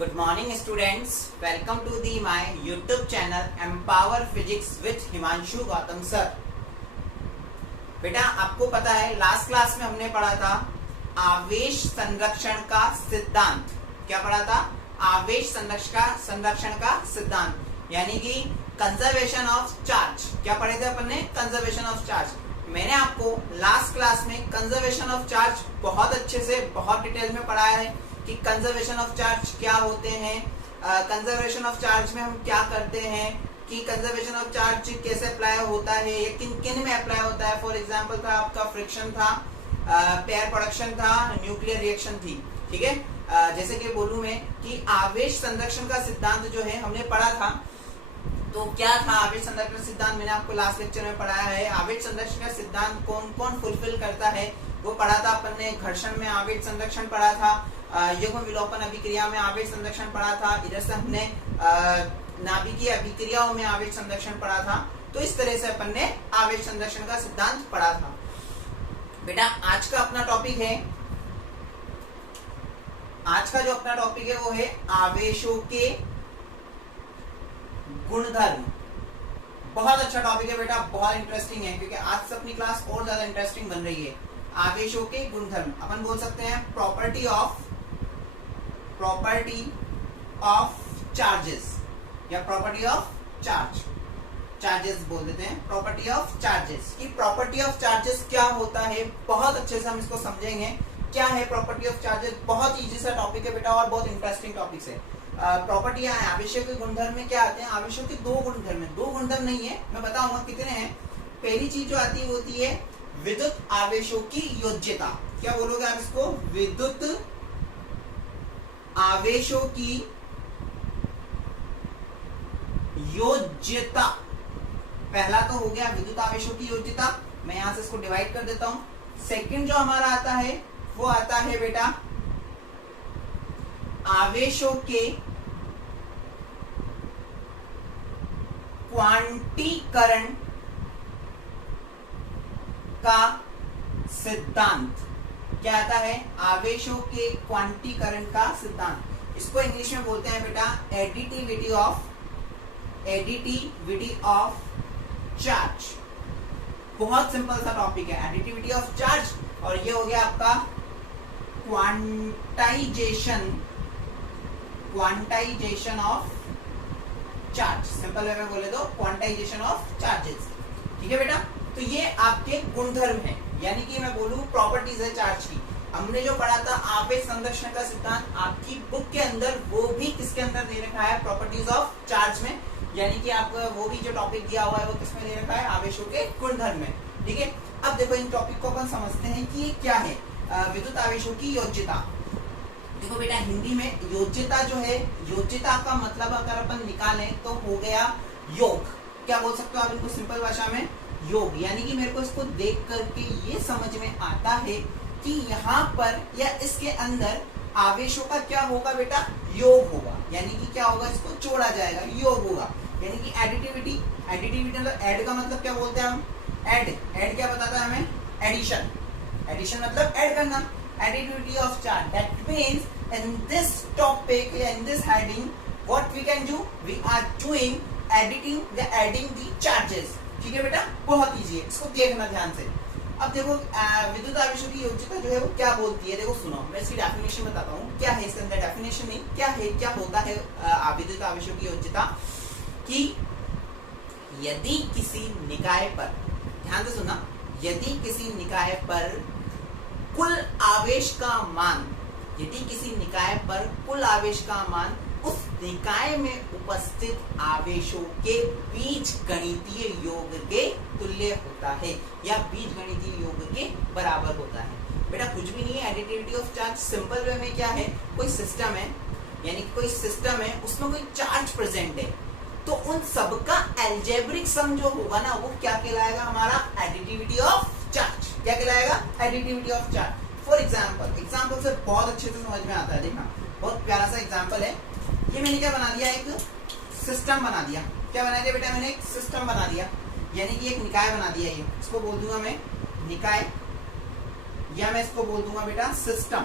Good morning students, welcome to the my YouTube channel Empower Physics with Himanshu Gautam sir. बेटा आपको पता है last class में हमने पढ़ा था आवेश संरक्षण का सिद्धांत। क्या पढ़ा था? आवेश संरक्षण का सिद्धांत, यानी कि कंजर्वेशन ऑफ चार्ज। क्या पढ़े थे अपन ने? Conservation of charge. मैंने आपको लास्ट क्लास में कंजर्वेशन ऑफ चार्ज बहुत अच्छे से बहुत डिटेल में पढ़ाया है कि कंजर्वेशन ऑफ चार्ज क्या होते हैं, कंजर्वेशन ऑफ चार्ज में हम क्या करते हैं, कि कंजर्वेशन ऑफ चार्ज कैसे अप्लाई होता है, ये किन किन में अप्लाई होता है। फॉर एग्जांपल था आपका फ्रिक्शन था, पेयर प्रोडक्शन था, न्यूक्लियर रिएक्शन थी। ठीक है, जैसे कि बोलूं मैं कि आवेश संरक्षण का सिद्धांत जो है हमने पढ़ा था। तो क्या था आवेश संरक्षण सिद्धांत? मैंने आपको लास्ट लेक्चर में पढ़ाया है। आवेश संरक्षण का सिद्धांत कौन कौन फुलफिल करता है वो पढ़ा था अपन ने। घर्षण में आवेश संरक्षण पढ़ा था, युग्म विलोपन अभिक्रिया में आवेश संरक्षण पढ़ा था, इधर से हमने नाभिकीय अभिक्रियाओं में आवेश संरक्षण पढ़ा था। तो इस तरह से अपन ने आवेश संरक्षण का सिद्धांत पढ़ा था। बेटा आज का अपना टॉपिक है, आज का जो अपना टॉपिक है वो है आवेशों के गुणधर्म। बहुत अच्छा टॉपिक है बेटा, बहुत इंटरेस्टिंग है, क्योंकि आज से अपनी क्लास और ज्यादा इंटरेस्टिंग बन रही है। आवेशों के गुणधर्म अपन बोल सकते हैं प्रॉपर्टी ऑफ चार्जेस या प्रॉपर्टी ऑफ चार्जेस बोल देते हैं। प्रॉपर्टी ऑफ चार्जेस की प्रॉपर्टी ऑफ चार्जेस क्या होता है, बहुत अच्छे से हम इसको समझेंगे। क्या है प्रॉपर्टी ऑफ चार्जेस? बहुत इजी सा टॉपिक है बेटा और बहुत इंटरेस्टिंग टॉपिक है। प्रॉपर्टियां है आवेशों के गुणधर्म में क्या आते हैं? आवेशों के दो गुणधर्म है, दो गुणधर्म नहीं है, मैं बताऊंगा कितने हैं। पहली चीज जो आती है वो होती है विद्युत आवेशों की योज्यता। क्या बोलोगे आप इसको? विद्युत आवेशों की योज्यता। पहला तो हो गया विद्युत आवेशों की योज्यता, मैं यहां से इसको डिवाइड कर देता हूं। सेकंड जो हमारा आता है वो आता है बेटा आवेशों के क्वांटीकरण का सिद्धांत। क्या आता है? आवेशों के क्वांटीकरण का सिद्धांत। इसको इंग्लिश में बोलते हैं बेटा एडिटिविटी ऑफ चार्ज। बहुत सिंपल सा टॉपिक है एडिटिविटी ऑफ चार्ज, और ये हो गया आपका quantization of charge. Simple way में बोले तो क्वांटाइजेशन ऑफ चार्जेस। ठीक है बेटा, तो ये आपके गुणधर्म है, यानी कि मैं बोलूं प्रॉपर्टीज है चार्ज की। हमने जो पढ़ा था आवेश संरक्षण का सिद्धांत, आपकी बुक के अंदर वो भी किसके अंदर दे रखा है? प्रॉपर्टीज ऑफ चार्ज में, यानी कि आपको वो भी जो टॉपिक दिया हुआ है वो किसमें दे रखा है? आवेशों के गुणधर्म में। ठीक है, अब देखो इन टॉपिक को अपन समझते हैं कि ये क्या है। विद्युत आवेशों की योज्यता। देखो बेटा हिंदी में योज्यता जो है, योज्यता का मतलब अगर अपन निकालें तो हो गया योग। क्या बोल सकते हो आप इनको सिंपल भाषा में? योग। यानी कि मेरे को इसको देख करके ये समझ में आता है कि यहाँ पर या इसके अंदर आवेशों का क्या होगा बेटा? योग होगा। यानी कि क्या होगा? इसको जोड़ा जाएगा, योग होगा। यानी कि एडिटिविटी मतलब ऐड का मतलब क्या बोलते हैं हम? ऐड क्या बताता है हमें? एडिशन मतलब ऐड करना। Additivity of charge, that means in this topic या in this heading what we can do, we are doing adding the charges. ठीक है बेटा, बहुत इजी है, इसको देखना ध्यान से। अब देखो विद्युत आवेशों की योज्यता जो है वो क्या बोलती है, देखो सुनो, मैं इसकी डेफिनेशन बताता हूँ। क्या है इसके अंदर? डेफिनेशन नहीं, क्या है, क्या होता है विद्युत आवेशों की योज्यता? कि यदि किसी निकाय पर, ध्यान से सुनना, यदि किसी निकाय पर कुल आवेश का मान, यदि किसी निकाय पर कुल आवेश का मान उस निकाय में उपस्थित आवेशों के बीजगणितीय योग के तुल्य होता है या बीजगणितीय योग के बराबर होता है। बेटा कुछ भी नहीं है additivity of charge. Simple way में क्या है, कोई सिस्टम है, यानी कोई सिस्टम है, उसमें कोई चार्ज प्रेजेंट है, तो उन सबका एल्जेब्रिक सम जो होगा ना वो क्या कहलाएगा? हमारा एडिटिविटी ऑफ चार्ज। क्या कहलाएगा? Additivity of charge. For example से बहुत अच्छे से समझ में आता है। देखना बहुत प्यारा सा एग्जाम्पल है। ये मैंने क्या बना दिया? एक सिस्टम बना दिया। क्या बना दिया बेटा? मैंने एक सिस्टम बना दिया, यानी कि एक निकाय बना दिया। ये इसको बोल दूंगा मैं निकाय, या मैं इसको बोल दूंगा बेटा सिस्टम।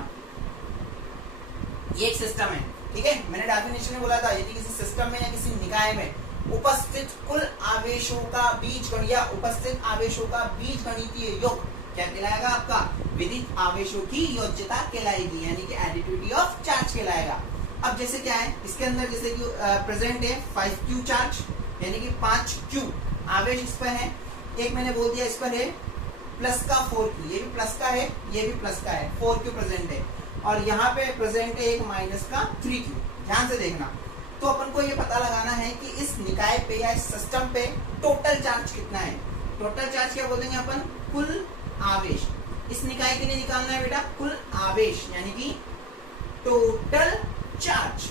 ये एक सिस्टम है। ठीक है, मैंने डेफिनेशन में बोला था यदि किसी सिस्टम में या किसी निकाय में उपस्थित कुल आवेशों का बीजगणित या उपस्थित आवेशों का बीजगणितीय योग क्या कहलाएगा, आपका विदित आवेशों की योज्यता कहलाएगी, यानी कि एडिटिविटी ऑफ चार्ज कहलाएगा। अब जैसे क्या है इसके अंदर, जैसे कि प्रेजेंट है 5q चार्ज, यानी कि 5q आवेश इस पर है। एक मैंने बोल दिया इस पर है प्लस का 4q, ये भी प्लस का है, ये भी प्लस का है, 4q प्रेजेंट है, और यहाँ पे प्रेजेंट है एक माइनस का 3q। ध्यान से देखना, तो अपन को ये पता लगाना है कि इस निकाय पे या इस सिस्टम पे टोटल चार्ज कितना है। टोटल चार्ज क्या बोलेंगे अपन, कुल आवेश। इस निकाय के लिए निकालना है बेटा कुल आवेश, यानी कि टोटल चार्ज।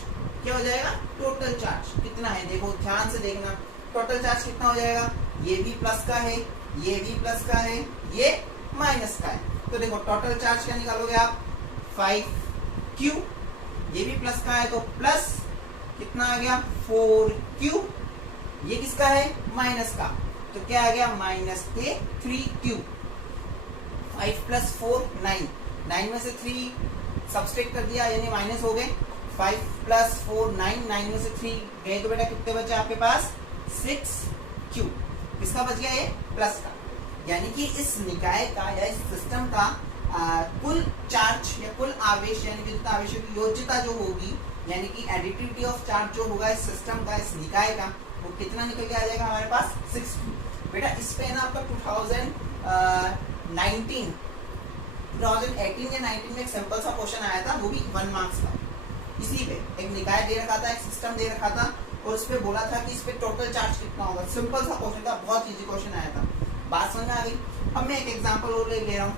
क्या हो जाएगा, टोटल चार्ज कितना है, देखो ध्यान से देखना, टोटल चार्ज कितना हो जाएगा, ये भी प्लस का है, ये भी प्लस का है, ये माइनस का है। तो देखो टोटल चार्ज क्या निकालोगे आप, 5q, ये भी प्लस का है तो प्लस कितना आ गया 4q, ये किसका है, माइनस का, तो क्या आ गया माइनस के 3q। 5 + 4 9, 9 में से 3 सब्सट्रैक्ट कर दिया यानी माइनस हो गए। 5 + 4 9, 9 में से 3 गए तो बेटा कितने बचे आपके पास, 6q। किसका बच गया, ये प्लस का, यानी कि इस निकाय का या इस सिस्टम का कुल चार्ज या कुल आवेश यानी विद्युत आवेशों की योज्यता जो होगी, यानी कि एडिटिविटी ऑफ चार्ज जो होगा इस सिस्टम का, इस निकाय का, वो कितना निकल के आ जाएगा हमारे पास, 6q। बेटा इस पे ना आपका 2018 या 19 में एक सिंपल सा क्वेश्चन आया था, वो भी 1 मार्क्स का। इसी पे एक निकाय दे रखा था, एक सिस्टम दे रखा था, और उस पे बोला था कि इस पे टोटल चार्ज कितना होगा। सिंपल सा क्वेश्चन था, बहुत इजी क्वेश्चन आया था, बात समझ में आ गई। अब मैं एक एग्जांपल और ले रहा हूँ,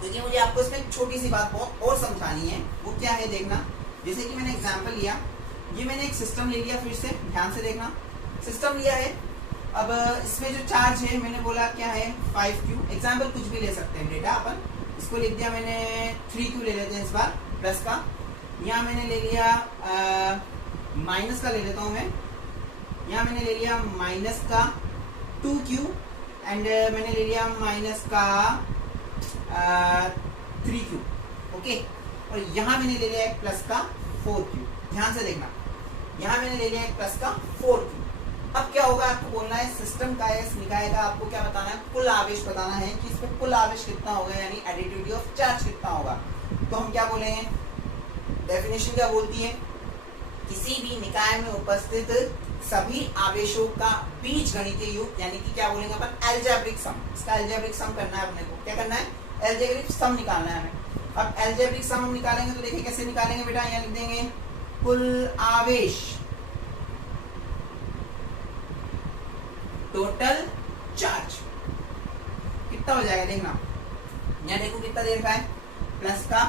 क्योंकि मुझे आपको इसमें एक छोटी सी बात बहुत और समझानी है। वो क्या है देखना, जैसे कि मैंने एग्जांपल लिया, ये मैंने एक सिस्टम ले लिया, फिर से ध्यान से देखना, सिस्टम लिया है। अब इसमें जो चार्ज है मैंने बोला क्या है 5q, एग्जाम्पल कुछ भी ले सकते हैं डेटा, अपन इसको लिख दिया मैंने 3q ले लेते हैं इस बार प्लस का, यहाँ मैंने ले लिया माइनस का ले लेता हूँ मैं, यहाँ मैंने ले लिया माइनस का 2q, एंड मैंने ले लिया माइनस का 3q, ओके, और यहाँ मैंने ले लिया एक प्लस का 4q। ध्यान से देखना, यहाँ मैंने ले लिया एक प्लस का 4q। अब क्या होगा, आपको बोलना है सिस्टम का या इस निकाय का आपको क्या बताना है, कुल आवेश बताना है कि इसमें कुल आवेश कितना होगा, यानी एडिटिविटी ऑफ चार्ज कितना होगा। तो हम क्या बोलेंगे, डेफिनेशन क्या बोलती है, किसी भी निकाय में उपस्थित सभी आवेशों का बीजगणितीय योग, यानी कि क्या बोलेंगे अपन, अलजेब्रिक सम। इसका अलजेब्रिक सम करना है अपने को, क्या करना है, अलजेब्रिक सम निकालना है हमें। अब अलजेब्रिक सम हम निकालेंगे तो देखिए कैसे निकालेंगे बेटा, यहाँ लिख देंगे कुल आवेश टोटल चार्ज कितना हो जाएगा, देखना यहाँ देखो कितना दे रखा है, प्लस का,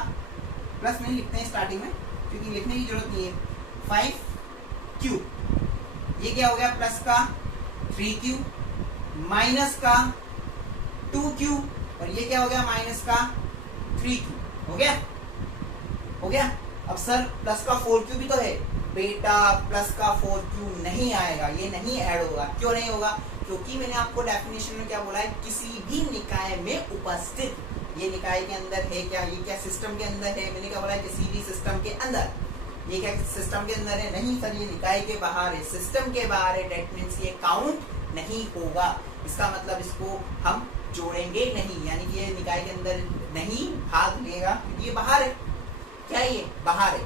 प्लस नहीं लिखते हैं स्टार्टिंग में क्योंकि लिखने की जरूरत नहीं है, 5q, ये क्या हो गया प्लस का 3q, माइनस का 2q, और ये क्या हो गया माइनस का 3q। हो गया, हो गया। अब सर प्लस का 4q भी तो है बेटा, प्लस का 4q नहीं आएगा, ये नहीं ऐड होगा। क्यों नहीं होगा, क्योंकि मैंने आपको डेफिनेशन में क्या बोला है, किसी भी निकाय में उपस्थित, ये निकाय के अंदर है क्या, ये क्या सिस्टम के अंदर है, मैंने क्या बोला है किसी भी सिस्टम के अंदर, ये क्या सिस्टम के अंदर है, नहीं सर ये निकाय के बाहर है, सिस्टम के बाहर है, डेट मींस ये काउंट नहीं होगा, इसका मतलब इसको हम जोड़ेंगे नहीं, यानी कि ये निकाय के अंदर नहीं भाग लेगा क्योंकि ये बाहर है। क्या ये बाहर है,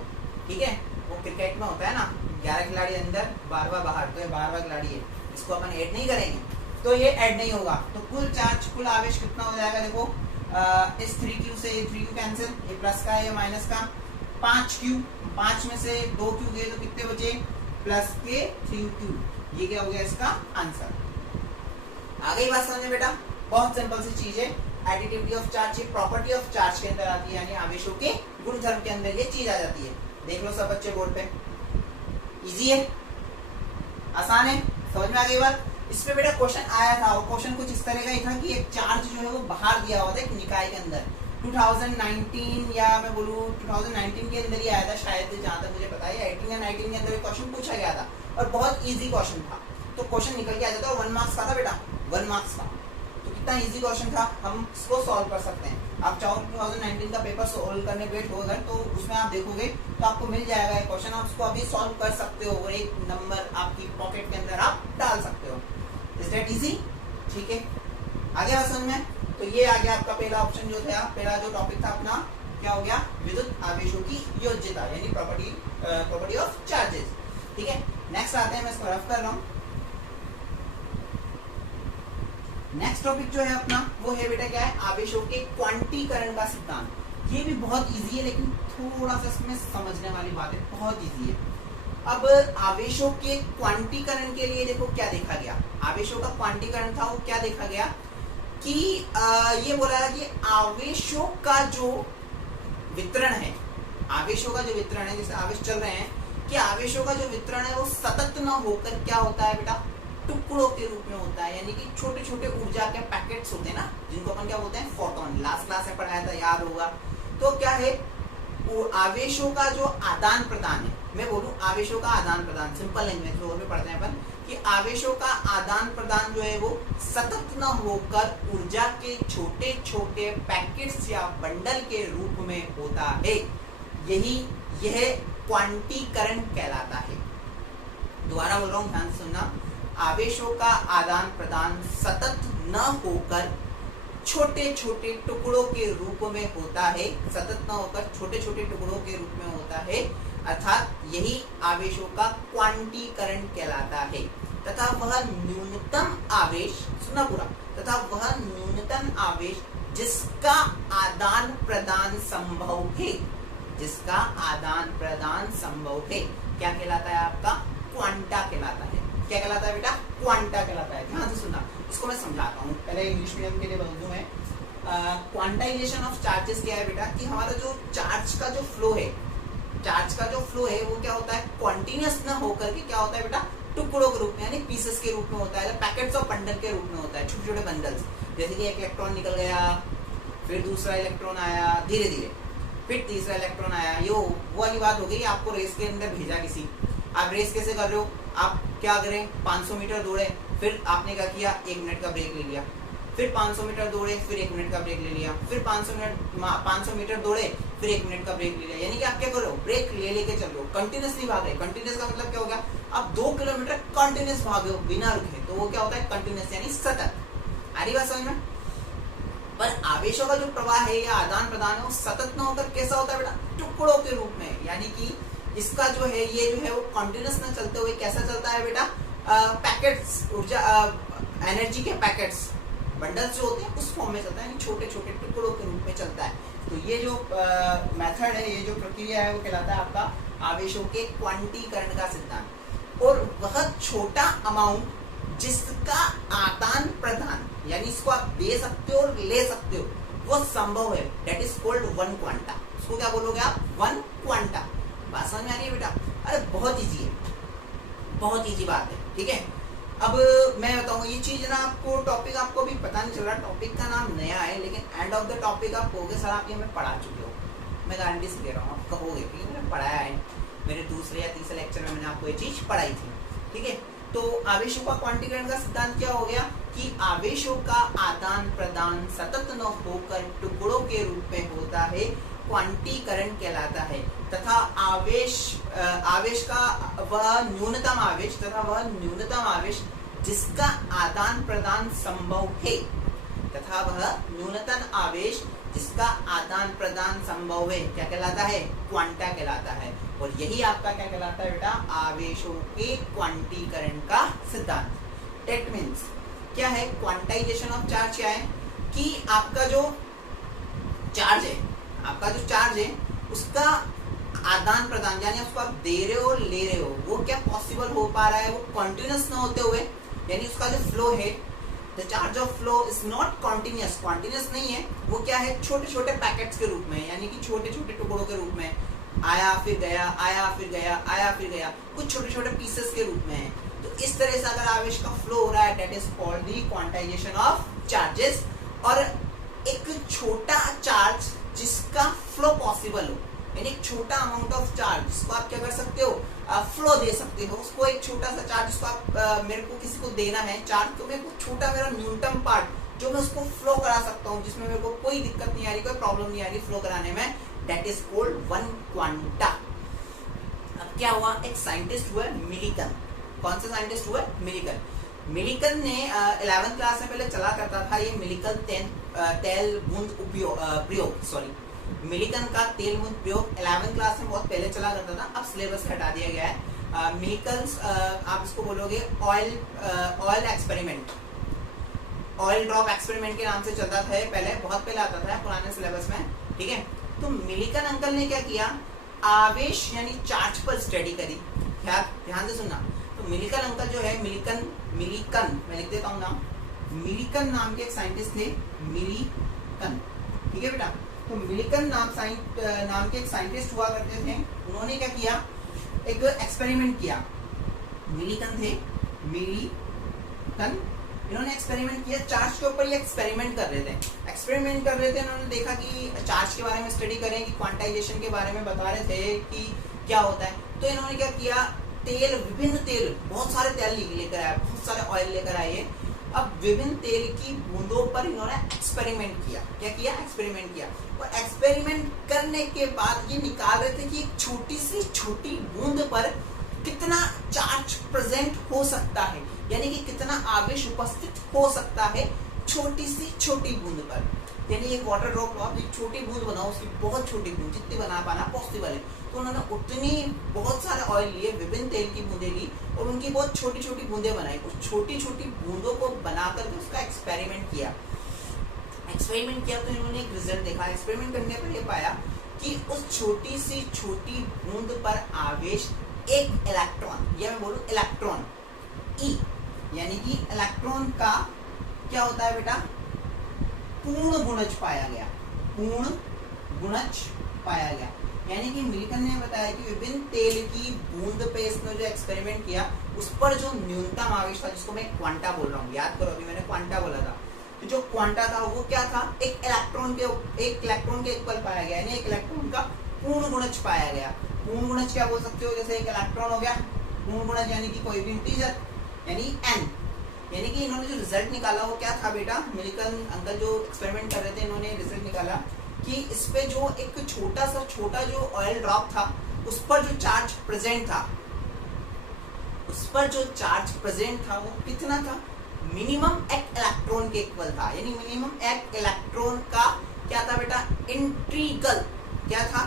ठीक है, वो क्रिकेट में होता है ना 11 खिलाड़ी अंदर 12वां बाहर, तो ये 12वां खिलाड़ी है, इसको अपन ऐड नहीं करेंगे तो ये ऐड नहीं होगा। तो कुल चार्ज, कुल आवेश कितना हो जाएगा, देखो इस 3q से ये 3q कैंसिल, ये प्लस का है ये माइनस का, 5q, 5 में से 2q गए तो कितने बचे, प्लस के 3q। ये क्या हो गया इसका आंसर। आ गई बात समझ में बेटा, बहुत सिंपल सी चीज है, एडिटिविटी ऑफ चार्ज, ये प्रॉपर्टी ऑफ चार्ज के अंदर आती है, यानी आवेशों के गुणधर्म के अंदर ये चीज आ जाती है। देख लो सब बच्चे बोर्ड पे, इजी है, आसान है, समझ में आ गई बात। इस पे बेटा क्वेश्चन आया था, और क्वेश्चन कुछ इस तरह का ही था कि एक चार्ज जो है वो बाहर दिया हुआ था एक निकाय के अंदर, 2019 या मैं बोलूँ 2019 के अंदर ही आया था शायद, जहाँ तक मुझे पता है 18 या 19 के अंदर एक क्वेश्चन पूछा गया था, और बहुत ईजी क्वेश्चन था। तो क्वेश्चन निकल के आ जाता है, 1 मार्क्स का था बेटा, 1 मार्क्स का। तो कितना इजी क्वेश्चन था, हम इसको सॉल्व कर सकते हैं। आप चाहो 2019 का पेपर सॉल्व करने बैठ हो अगर, तो उसमें आप देखोगे तो आपको मिल जाएगा ये क्वेश्चन, आप उसको अभी सॉल्व कर सकते हो और एक नंबर आपकी पॉकेट के अंदर आप डाल सकते हो। Is that easy? ठीक है, आगे आ समझ में? तो ये आ गया आपका पहला ऑप्शन जो था, पहला जो टॉपिक था अपना क्या हो गया, विद्युत आवेशों की योज्यता यानी प्रॉपर्टी ऑफ चार्जेस। ठीक है, नेक्स्ट आते हैं, मैं इसको रफ कर रहा हूं। नेक्स्ट टॉपिक जो है अपना वो है बेटा क्या है, आवेशों के क्वांटीकरण का सिद्धांत। ये भी बहुत इजी है लेकिन थोड़ा सा इसमें समझने वाली बात है, बहुत इजी है। अब आवेशों के क्वांटीकरण के लिए देखो क्या देखा गया, आवेशों का क्वांटीकरण था वो क्या देखा गया कि ये बोला कि आवेशों का जो वितरण है, आवेशों का जो वितरण है, जैसे आवेश चल रहे हैं, कि आवेशों का जो वितरण है वो सतत न होकर क्या होता है बेटा, टुकड़ों के रूप में होता है। यानी कि छोटे छोटे ऊर्जा के पैकेट्स होते हैं ना, जिनको अपन क्या बोलते हैं, फोटोन। लास्ट क्लास में पढ़ाया था, याद होगा। तो क्या है, वो आवेशों का जो आदान प्रदान है, मैं बोलूं आवेशों का आदान प्रदान, सिंपल लैंग्वेज में पढ़ते हैं अपन कि आवेशों का आदान प्रदान जो है वो सतत न होकर ऊर्जा के छोटे छोटे पैकेट्स या बंडल के रूप में होता है। यह क्वांटीकरण कहलाता है। दोबारा बोल रहा हूं, ध्यान सुनना, आवेशों का आदान प्रदान सतत न होकर छोटे छोटे टुकड़ों के रूप में होता है, सतत न होकर छोटे छोटे टुकड़ों के रूप में होता है, अर्थात यही आवेशों का क्वांटीकरण कहलाता है। तथा वह न्यूनतम आवेश, सुना पूरा, तथा वह न्यूनतम आवेश जिसका आदान प्रदान संभव है, जिसका आदान प्रदान संभव है, क्या कहलाता है आपका, क्वांटा कहलाता है। क्या कहलाता है बेटा, क्वांटा कहलाता है। ध्यान से सुनना, इसको मैं समझाता हूँ, पहले इंग्लिश मीडियम के लिए बोल दूं मैं। क्वांटाइजेशन ऑफ चार्जेस क्या है बेटा, कि हमारा जो चार्ज का जो फ्लो है, चार्ज का जो फ्लो है वो क्या होता है, कॉन्टिन्यूअस ना होकर के क्या होता है बेटा, टुकड़ों के रूप में यानी पीसेस के रूप में होता है, पैकेट्स ऑफ बंडल के रूप में होता है, छोटे छोटे बंडल्स। जैसे कि एक इलेक्ट्रॉन निकल गया, फिर दूसरा इलेक्ट्रॉन आया, धीरे धीरे फिर तीसरा इलेक्ट्रॉन आया, ये वो वाली बात हो गई। आपको रेस के अंदर भेजा किसी, आप रेस कैसे कर रहे हो, आप क्या करें, 500 मीटर दौड़े, फिर आपने क्या किया, 1 मिनट का ब्रेक ले लिया, फिर 500 मीटर दौड़े, फिर 1 मिनट का ब्रेक ले लिया, फिर 500 मीटर दौड़े, फिर 1 मिनट का ब्रेक ले लिया। यानी कि आप क्या कर रहे हो, ब्रेक ले लेके चल रहे हो, कंटिन्यूसली भाग रहे। कंटिन्यूस का मतलब क्या हो गया, आप 2 किलोमीटर कंटिन्यूस भागे हो बिना रुके, तो वो क्या होता है, कंटिन्यूस यानी सतत। आ रही बात समझ में? पर आवेशों का जो प्रवाह है या आदान प्रदान है वो सतत न होकर कैसा होता है बेटा, टुकड़ों के रूप में। यानी कि इसका जो है ये जो है वो कंटिन्यूस न चलते हुए कैसा चलता है बेटा, पैकेट्स, ऊर्जा एनर्जी के पैकेट्स, बंडल्स जो होते हैं उस फॉर्म में चलता है, यानी छोटे छोटे टुकड़ों के रूप में चलता है। तो ये जो मेथड है, ये जो प्रक्रिया है वो कहलाता है आपका आवेशों के क्वांटीकरण का सिद्धांत। और वह छोटा अमाउंट जिसका आदान प्रदान, यानी इसको आप दे सकते हो और ले सकते हो, वो संभव है, दैट इज कॉल्ड 1 क्वांटा। उसको क्या बोलोगे आप, 1 क्वांटा। बात समझ में आ रही है बेटा? अरे बहुत इजी है, बहुत इजी बात है। ठीक है, अब मैं बताऊंगा ये चीज ना, आपको टॉपिक आपको भी पता नहीं चल रहा, टॉपिक का नाम नया है, लेकिन एंड ऑफ द टॉपिक आप कहोगे सर आप ये मैं पढ़ा चुके हो, मैं गारंटी से दे रहा हूँ, आप कहोगे कि मैंने पढ़ाया है, मेरे दूसरे या तीसरे लेक्चर में मैंने आपको ये चीज पढ़ाई थी। ठीक है, तो आवेशों का क्वांटीकरण का सिद्धांत क्या हो गया कि आवेशों का आदान प्रदान सतत न होकर टुकड़ों के रूप में होता है, क्वांटीकरण कहलाता है। तथा आवेश का वह न्यूनतम आवेश, तथा वह न्यूनतम आवेश जिसका आदान प्रदान संभव है, तथा वह न्यूनतम आवेश जिसका आदान प्रदान संभव है, क्या कहलाता है, क्वांटा कहलाता है। और यही आपका क्या कहलाता है बेटा, आवेशों के क्वांटीकरण का सिद्धांत। इट मींस क्या है, क्वांटाइजेशन ऑफ चार्ज क्या है कि आपका जो चार्ज है, आपका जो चार्ज है उसका आदान प्रदान, यानी उसको आप दे रहे हो ले रहे हो, वो क्या पॉसिबल हो पा रहा है, वो कॉन्टिन्यूस न होते हुए, यानी उसका जो फ्लो है, the charge of flow is not continuous, continuous नहीं है, वो क्या है, छोटे छोटे पैकेट्स के रूप में, यानी कि छोटे छोटे टुकड़ों के रूप में, आया फिर गया, आया फिर गया, आया फिर गया, कुछ छोटे छोटे पीसेस के रूप में है। तो इस तरह से अगर आवेश का फ्लो हो रहा है, that is called the quantization of charges. और एक छोटा चार्ज जिसका फ्लो पॉसिबल हो, यानी एक छोटा अमाउंट ऑफ चार्ज जिसको आप क्या कर सकते हो, फ्लो दे सकते हो, उसको एक छोटा सा चार्ज जिसको आप मेरे को किसी को देना है चार्ज, तो मेरे को छोटा, मेरा न्यूनतम पार्ट जो मैं उसको फ्लो करा सकता हूँ, जिसमें मेरे को कोई दिक्कत नहीं आ रही, कोई प्रॉब्लम नहीं आ रही फ्लो कराने में, that is called one quanta. अब क्या हुआ, एक साइंटिस्ट हुआ मिलिकन। कौन सा साइंटिस्ट हुआ, मिलिकन। मिलिकन ने 11th क्लास में पहले चला करता था ये मिलिकन तेल बूंद प्रयोग, सॉरी मिलिकन का तेल बूंद प्रयोग 11th क्लास में बहुत पहले चला करता था, अब सिलेबस हटा दिया गया है। मिलिकन्स आप इसको बोलोगे oil experiment, oil drop experiment के नाम से चलता था पहले, बहुत पहले आता था पुराने सिलेबस में, ठीक है। तो मिलिकन अंकल ने क्या किया, आवेश यानी चार्ज पर स्टडी करी। ध्यान से सुनना, तो मिलिकन अंकल जो है, मिलिकन मैं लिख देता हूँ नाम, मिलिकन नाम के एक साइंटिस्ट थे, मिलिकन, ठीक है बेटा। तो मिलिकन नाम के एक साइंटिस्ट हुआ करते थे, उन्होंने क्या किया, एक एक्सपेरिमेंट किया। मिलिकन थे, मिलिकन, इन्होंने एक्सपेरिमेंट किया चार्ज के ऊपर। ये एक्सपेरिमेंट कर रहे थे, इन्होंने देखा कि चार्ज के बारे में स्टडी करें, कि क्वांटाइजेशन के बारे में बता रहे थे कि क्या होता है। तो इन्होंने क्या किया, विभिन्न तेल, बहुत सारे तेल लेकर आए, बहुत सारे ऑयल लेकर आए। अब विभिन्न तेल की बूंदों पर इन्होंने एक्सपेरिमेंट किया। क्या किया, एक्सपेरिमेंट किया। और एक्सपेरिमेंट करने के बाद ये निकाल रहे थे कि छोटी से छोटी बूंद पर कितना चार्ज प्रेजेंट हो सकता है, यानी कि कितना आवेश उपस्थित हो सकता है छोटी सी छोटी बूंद पर। यानी एक वाटर ड्रॉप लो, आप एक छोटी बूंद बनाओ, उसकी बहुत छोटी बूंद, जितनी बना पाना पॉसिबल है। तो उन्होंने उतनी बहुत सारे ऑयल लिए, विभिन्न तेल की बूंदें ली और उनकी बहुत छोटी छोटी बूंदें बनाई। उस छोटी छोटी बूंदों को बनाकर उसका एक्सपेरिमेंट किया। तो इन्होंने एक रिजल्ट देखा। एक्सपेरिमेंट करने पर यह पाया कि उस छोटी सी छोटी बूंद पर आवेश एक इलेक्ट्रॉन, या मैं बोलूं इलेक्ट्रॉन, ई, यानी कि इलेक्ट्रॉन का क्या होता है बेटा, पूर्ण गुणज पाया गया। पूर्ण गुणज पाया गया, यानी कि मिलिकन ने बताया कि विभिन्न तेल की बूंद पे इसने जो एक्सपेरिमेंट किया, उस पर जो न्यूनतम आवेश था, जिसको मैं क्वांटा बोल रहा हूँ, याद करो अभी मैंने क्वांटा बोला था, तो जो क्वांटा था वो क्या था, एक इलेक्ट्रॉन के इक्वल पाया गया, यानी एक इलेक्ट्रॉन का पूर्ण गुणज पाया गया। पूर्ण गुणज क्या बोल सकते हो, जैसे एक इलेक्ट्रॉन हो गया, पूर्ण गुणज यानी कि कोई भी इंटीजर, यानी n। यानी कि इन्होंने जो रिजल्ट निकाला वो क्या था बेटा, मिलिकन अंकल जो एक्सपेरिमेंट कर रहे थे, इन्होंने रिजल्ट निकाला कि इस पे जो एक छोटा जो ऑयल ड्रॉप था, उस पर जो चार्ज प्रेजेंट था, वो कितना था, मिनिमम एक इलेक्ट्रॉन के इक्वल था। यानी मिनिमम एक इलेक्ट्रॉन का क्या था बेटा, इंट्रीगल, क्या था,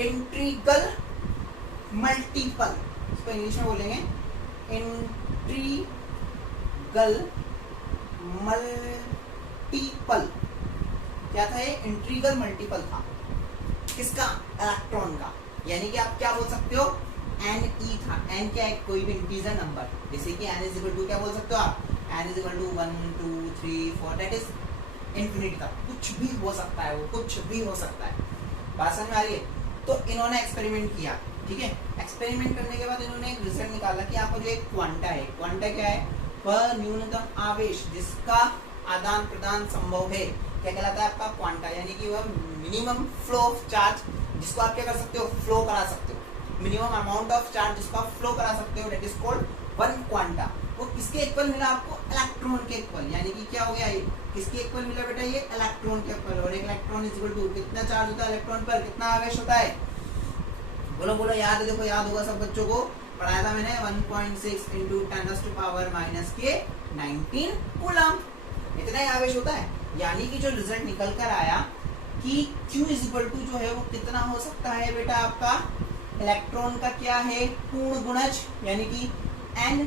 इंट्रीगल मल्टीपल, इसको इंग्लिश में बोलेंगे इंट्रीगल मल्टीपल। क्या था ये, इंट्रीगल मल्टीपल था, किसका, इलेक्ट्रॉन का। यानी कि आप क्या बोल सकते हो, Ne था। n क्या है, कोई भी इंटीजर नंबर, जैसे कि n इज इक्वल टू क्या बोल सकते हो आप, n is equal to 1 2 3 4, that is infinity तक कुछ भी हो सकता है, वो कुछ भी हो सकता है। बात समझ में आ रही है। तो इन्होंने एक्सपेरिमेंट किया, ठीक है। एक्सपेरिमेंट करने के बाद इन्होंने एक रिजल्ट निकाला कि आपको जो एक क्वांटा है, क्वांटा क्या है, वह न्यूनतम आवेश जिसका आदान प्रदान संभव है, क्या कहलाता है आपका, क्वांटा। यानी कि वह मिनिमम फ्लो ऑफ चार्ज, जिसको आप क्या कर सकते हो, फ्लो करा सकते हो, मिनिमम अमाउंट ऑफ चार्ज जिसको आप फ्लो करा सकते हो, that is called one quanta. वो किसके इक्वल मिला आपको, इलेक्ट्रॉन के इक्वल। यानी कि क्या हो गया, ये किसके इक्वल मिला बेटा, ये इलेक्ट्रॉन के इक्वल। और एक इलेक्ट्रॉन इज इक्वल टू कितना चार्ज होता है इलेक्ट्रॉन पर, कितना आवेश होता है, बोलो याद है, देखो याद होगा सब बच्चों को, पढ़ाया था मैंने, 1.6 इंटू 10⁻⁹ कूलम, इतना ही आवेश होता है। यानी कि जो रिजल्ट निकल कर आया कि Q इज इक्वल टू जो है वो कितना हो सकता है बेटा, आपका इलेक्ट्रॉन का क्या है, पूर्ण गुणज, यानी कि n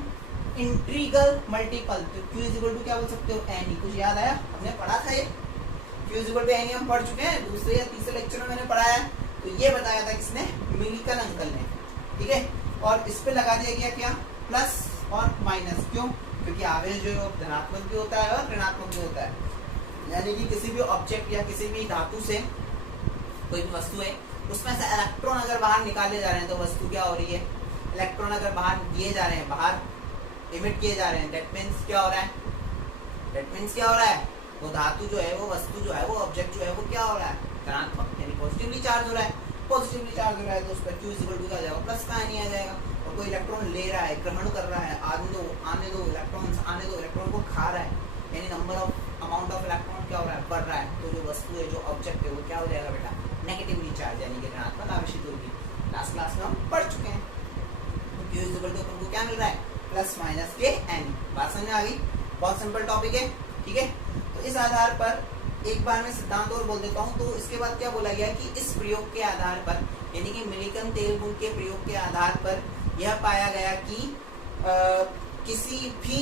इंट्रीगल मल्टीपल। तो Q इज इक्वल टू क्या बोल सकते हो, n। कुछ याद आया, हमने पढ़ा था ये, Q is equal to n हम पढ़ चुके हैं, दूसरे या तीसरे लेक्चर में मैंने पढ़ाया है। तो ये बताया था किसने, मिलिकन अंकल ने, ठीक है। और इस पे लगा दिया गया क्या, प्लस और माइनस, क्यों, क्योंकि आवेश जो धनात्मक भी होता है और ऋणात्मक भी होता है। यानी कि किसी भी ऑब्जेक्ट या किसी भी धातु से कोई भी वस्तु है, उसमें से इलेक्ट्रॉन अगर बाहर निकाले जा रहे हैं तो वस्तु क्या हो रही है, इलेक्ट्रॉन अगर बाहर दिए जा रहे हैं, बाहर इमिट किए जा रहे हैं, दैट मीन्स क्या हो रहा है, वो धातु जो है, वो वस्तु जो है, वो ऑब्जेक्ट जो है, वो क्या हो रहा है, धनात्मक, यानी पॉजिटिवली चार्ज हो रहा है। पॉजिटिवली चार्ज हो रहा है तो उस पर Q इक्वल टू क्या आ जाएगा, प्लस का नहीं आ जाएगा। और कोई इलेक्ट्रॉन ले रहा है, ग्रहण कर रहा है, आने दो इलेक्ट्रॉन को खा रहा है, यानी number of amount of electron क्या हो रहा है, बढ़ रहा है, तो जो वस्तु है, जो ऑब्जेक्ट है, वो क्या हो जाएगा बेटा, नेगेटिवली चार्ज यानी कि ऋणात्मक आवेशित होगी। लास्ट क्लास में हम पढ़ चुके हैं। तो Q इज इक्वल टू अपन को क्या मिल रहा है, प्लस माइनस के एन। बात समझ में आ गई, बहुत सिंपल टॉपिक है, ठीक है। तो इस आधार पर एक बार मैं सिद्धांत और बोल देता हूँ। तो इसके बाद क्या बोला गया कि इस प्रयोग के आधार पर, यानी कि मिलिकन तेल गुण के प्रयोग के आधार पर यह पाया गया कि किसी भी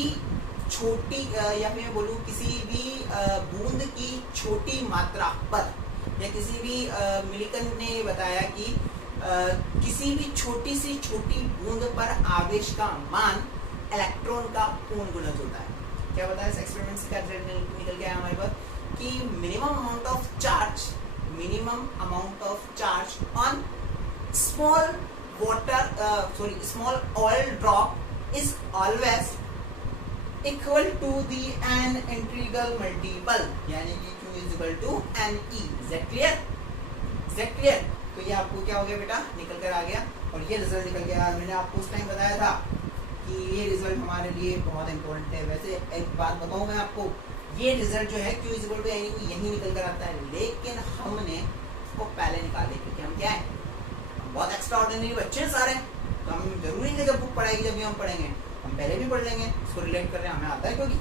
छोटी या फिर मैं बोलूँ किसी भी बूंद की छोटी मात्रा पर, या किसी भी मिलिकन ने बताया कि किसी भी छोटी से छोटी बूंद पर आवेश का मान इलेक्ट्रॉन का पूर्ण गुणज होता है। क्या बताया इस एक्सपेरिमेंट से, क्या रिजल्ट निकल गया हमारे पास कि minimum amount of charge on small oil drop is always equal to the N integral multiple, यानी कि Q is equal to NE। Is that clear? तो ये आपको क्या हो गया बेटा, निकल कर आ गया। और ये रिजल्ट निकल गया, मैंने आपको उस टाइम बताया था कि ये रिजल्ट हमारे लिए बहुत इंपॉर्टेंट है। वैसे एक बात बताऊं मैं आपको, ये रिजल्ट जो है Q इज इक्वल टू यानी कि यही निकल कर आता है, लेकिन हमने उसको पहले निकाले क्योंकि हम क्या है, बहुत एक्स्ट्रा ऑर्डिनरी बच्चे हैं सारे। तो हम जरूरी नहीं जब बुक पढ़ाएगी जब भी हम पढ़ेंगे, हम पहले भी पढ़ लेंगे। इसको रिलेट कर रहे हैं, हमें आता है क्योंकि,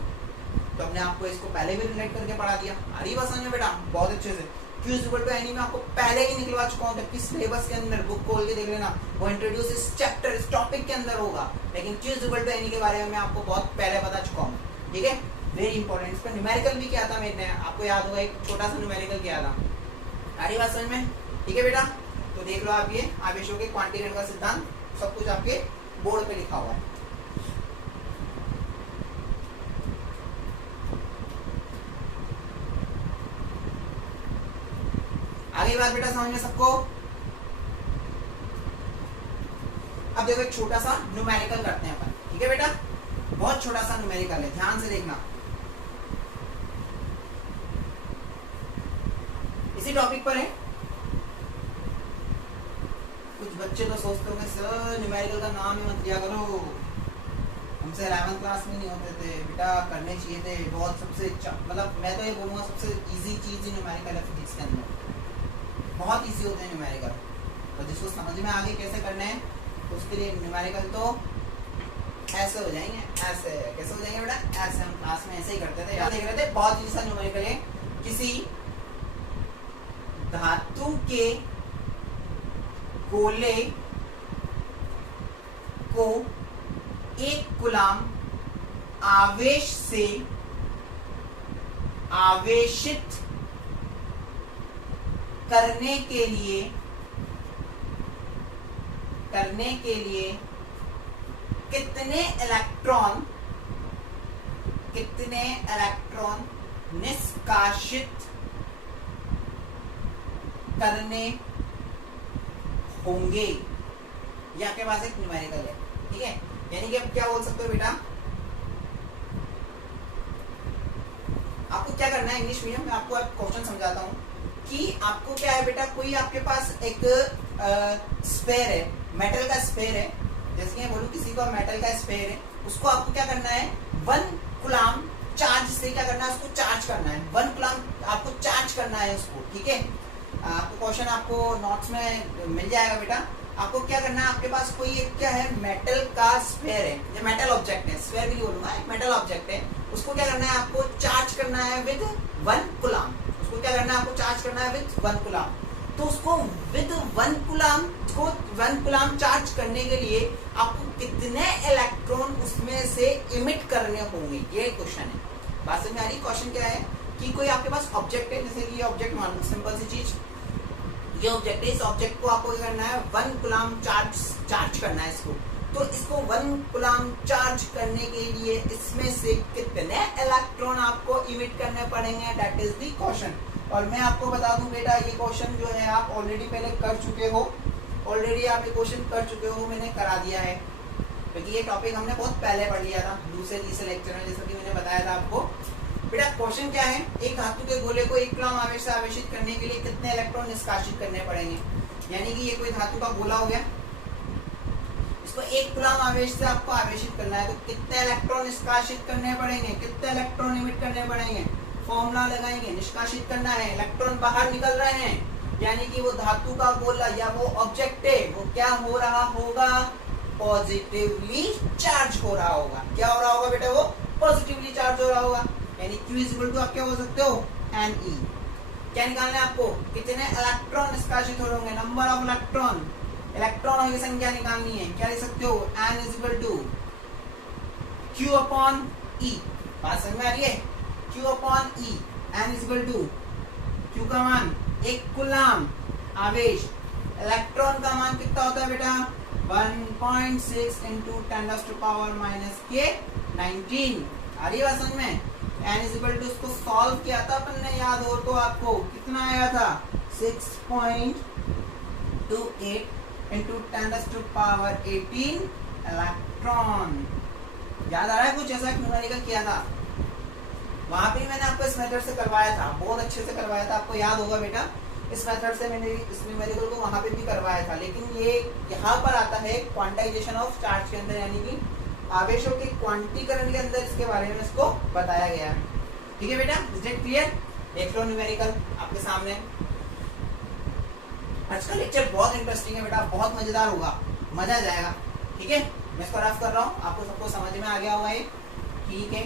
तो हमने आपको इसको पहले भी रिलेट करके पढ़ा दिया। आ रही बात समझ में बेटा, बहुत अच्छे से। Q is equal to N E में आपको पहले ही निकलवा चुका हूँ, जबकि सिलेबस के अंदर बुक खोल के देख लेना, वो इंट्रोड्यूस इस चैप्टर, इस टॉपिक के अंदर होगा। लेकिन Q is equal to N E के बारे में मैं आपको बहुत पहले बता चुका हूँ, ठीक है। Very important. इस पर न्यूमेरिकल भी किया था मैंने, आपको याद होगा, एक छोटा सा न्यूमेरिकल किया था। आ रही बात समझ में, ठीक है बेटा। तो देख लो आप, ये आवेशों के क्वांटिटेटिव का सिद्धांत सब कुछ आपके बोर्ड पे लिखा हुआ है। आगे बात बेटा समझ में सबको। अब देखो एक छोटा सा न्यूमेरिकल करते हैं अपन, ठीक है बेटा, बहुत छोटा सा न्यूमेरिकल है, ध्यान से देखना। इसी टॉपिक पर है। कुछ बच्चे तो सोचते होंगे सर न्यूमेरिकल का नाम ही मत लिया करो, हमसे 11th क्लास में नहीं होते थे बेटा, करने चाहिए थे। बहुत सबसे मतलब मैं तो ये बोलूंगा सबसे इजी चीज ही न्यूमेरिकल है फिजिक्स के अंदर, बहुत इजी होते हैं न्यूमेरिकल। तो जिसको समझ में आगे कैसे करना है, तो उसके लिए न्यूमेरिकल तो ऐसे हो जाएंगे, ऐसे कैसे हो जाएंगे बेटा, ऐसे हम क्लास में ऐसे ही करते थे, याद देख रहे थे। बहुत इजी सा न्यूमेरिकल है। किसी धातु के गोले को 1 कूलम आवेश से आवेशित करने के लिए कितने इलेक्ट्रॉन निष्कासित करने होंगे। ये आपके पास एक न्यूमेरिकल है, ठीक है। यानी कि आप क्या बोल सकते हो बेटा, आपको क्या करना है, इंग्लिश मीडियम में आपको अब क्वेश्चन समझाता हूँ कि आपको क्या है बेटा, कोई आपके पास एक स्फेयर है, मेटल का स्फेयर है, जैसे कि मैं बोलूँ किसी को मेटल का स्फेयर है, उसको आपको क्या करना है, 1 कूलम चार्ज से क्या करना है, उसको चार्ज करना है। 1 कूलम आपको चार्ज करना है उसको, ठीक है। आपको क्वेश्चन आपको नोट्स में मिल जाएगा बेटा। आपको क्या करना है, आपके पास कोई एक क्या है, मेटल का स्फेयर है, ये मेटल ऑब्जेक्ट है, स्फेयर भी नहीं बोलूंगा, एक मेटल ऑब्जेक्ट है। उसको क्या करना है, आपको चार्ज करना है विद 1 कूलम। उसको क्या करना है, आपको चार्ज करना है विद 1 कूलम। तो उसको विद 1 कूलम चार्ज करने के लिए आपको कितने इलेक्ट्रॉन उसमें से इमिट करने होंगे, ये क्वेश्चन है। बात समझ में आ रही? क्वेश्चन क्या है कि कोई आपके पास ऑब्जेक्ट है, जैसे कि ये ऑब्जेक्ट मान लो, सिंपल सी चीज, ये ऑब्जेक्ट है, इस ऑब्जेक्ट को आपको क्या करना है, 1 कूलम चार्ज करना है इसको। तो इसको 1 कूलम चार्ज करने के लिए इसमें से कितने इलेक्ट्रॉन आपको इमिट करने पड़ेंगे, दैट इज द क्वेश्चन। और मैं आपको बता दूं बेटा, ये क्वेश्चन जो है आप ऑलरेडी पहले कर चुके हो, ऑलरेडी आप ये क्वेश्चन कर चुके हो, मैंने करा दिया है, क्योंकि ये टॉपिक हमने बहुत पहले पढ़ लिया था, दूसरे तीसरे लेक्चर में, जैसा कि मैंने बताया था आपको। बेटा क्वेश्चन क्या है, एक धातु के गोले को 1 कूलम आवेश से आवेशित करने के लिए कितने इलेक्ट्रॉन निष्कासित करने पड़ेंगे। यानी कि ये कोई धातु का गोला हो गया, इसको 1 कूलम आवेश से आपको आवेशित करना है, तो कितने इलेक्ट्रॉन निष्कासित करने पड़ेंगे, कितने इलेक्ट्रॉन इमिट करने पड़ेंगे, फॉर्मूला लगाएंगे, निष्कासित करना है, इलेक्ट्रॉन बाहर निकल रहे हैं, यानी कि वो धातु का गोला या वो ऑब्जेक्ट है वो क्या हो रहा होगा, पॉजिटिवली चार्ज हो रहा होगा। क्या हो रहा होगा बेटा, वो पॉजिटिवली चार्ज हो रहा होगा, यानी Q इक्वल टू आप क्या हो सकते हो, Ne। क्या निकालना है आपको, कितने इलेक्ट्रॉन निष्कासित हो रहे होंगे, नंबर ऑफ इलेक्ट्रॉन, इलेक्ट्रॉनों की संख्या निकालनी है। क्या लिख सकते हो, N equal to Q upon E। बात समझ में आ रही है, Q upon E, N equal to Q का मान 1 कूलम आवेश, इलेक्ट्रॉन का मान कितना होता है बेटा, 1.6 इंटू 10⁻⁻⁻⁻⁻⁻⁻⁻⁻⁻⁻⁻⁻⁻⁻⁻⁻⁻⁻⁻⁻⁻⁻⁻⁻⁻⁻⁻⁻⁻⁻⁻⁻⁻⁻⁻⁻⁻⁻⁻⁻⁻⁻⁻⁻⁻⁻⁻⁻⁻⁻⁻⁻⁻⁻⁻⁻⁻⁻⁻⁻⁻⁻⁻⁻⁻⁻⁻⁻⁻⁻⁻⁻⁻⁻⁻⁻⁻⁻⁻⁻⁻⁻⁻⁻⁻⁻⁻⁻⁻⁻⁻⁻⁻⁻⁻⁻⁻⁻⁻कितना आया था, 6.28 इंटू 10⁻18 इलेक्ट्रॉन। याद आ रहा है कुछ ऐसा न्यूमेरिकल किया था, वहां पे मैंने आपको इस मेथड से करवाया था, बहुत अच्छे से करवाया था, आपको याद होगा बेटा। इस मेथड से मैंने इस न्यूमेरिकल को वहां पे भी करवाया था, लेकिन ये यहाँ पर आता है क्वांटाइजेशन ऑफ चार्ज के अंदर, यानी कि आवेशों के क्वांटीकरण के अंदर इसके बारे में इसको बताया गया है। ठीक है बेटा, इज इट क्लियर? देख लो न्यूमेरिकल आपके सामने। आज का लेक्चर बहुत इंटरेस्टिंग है बेटा, बहुत मजेदार होगा, मजा आ जाएगा। ठीक है, मैं इसको रफ कर रहा हूँ, आपको सबको समझ में आ गया होगा ये। ठीक है,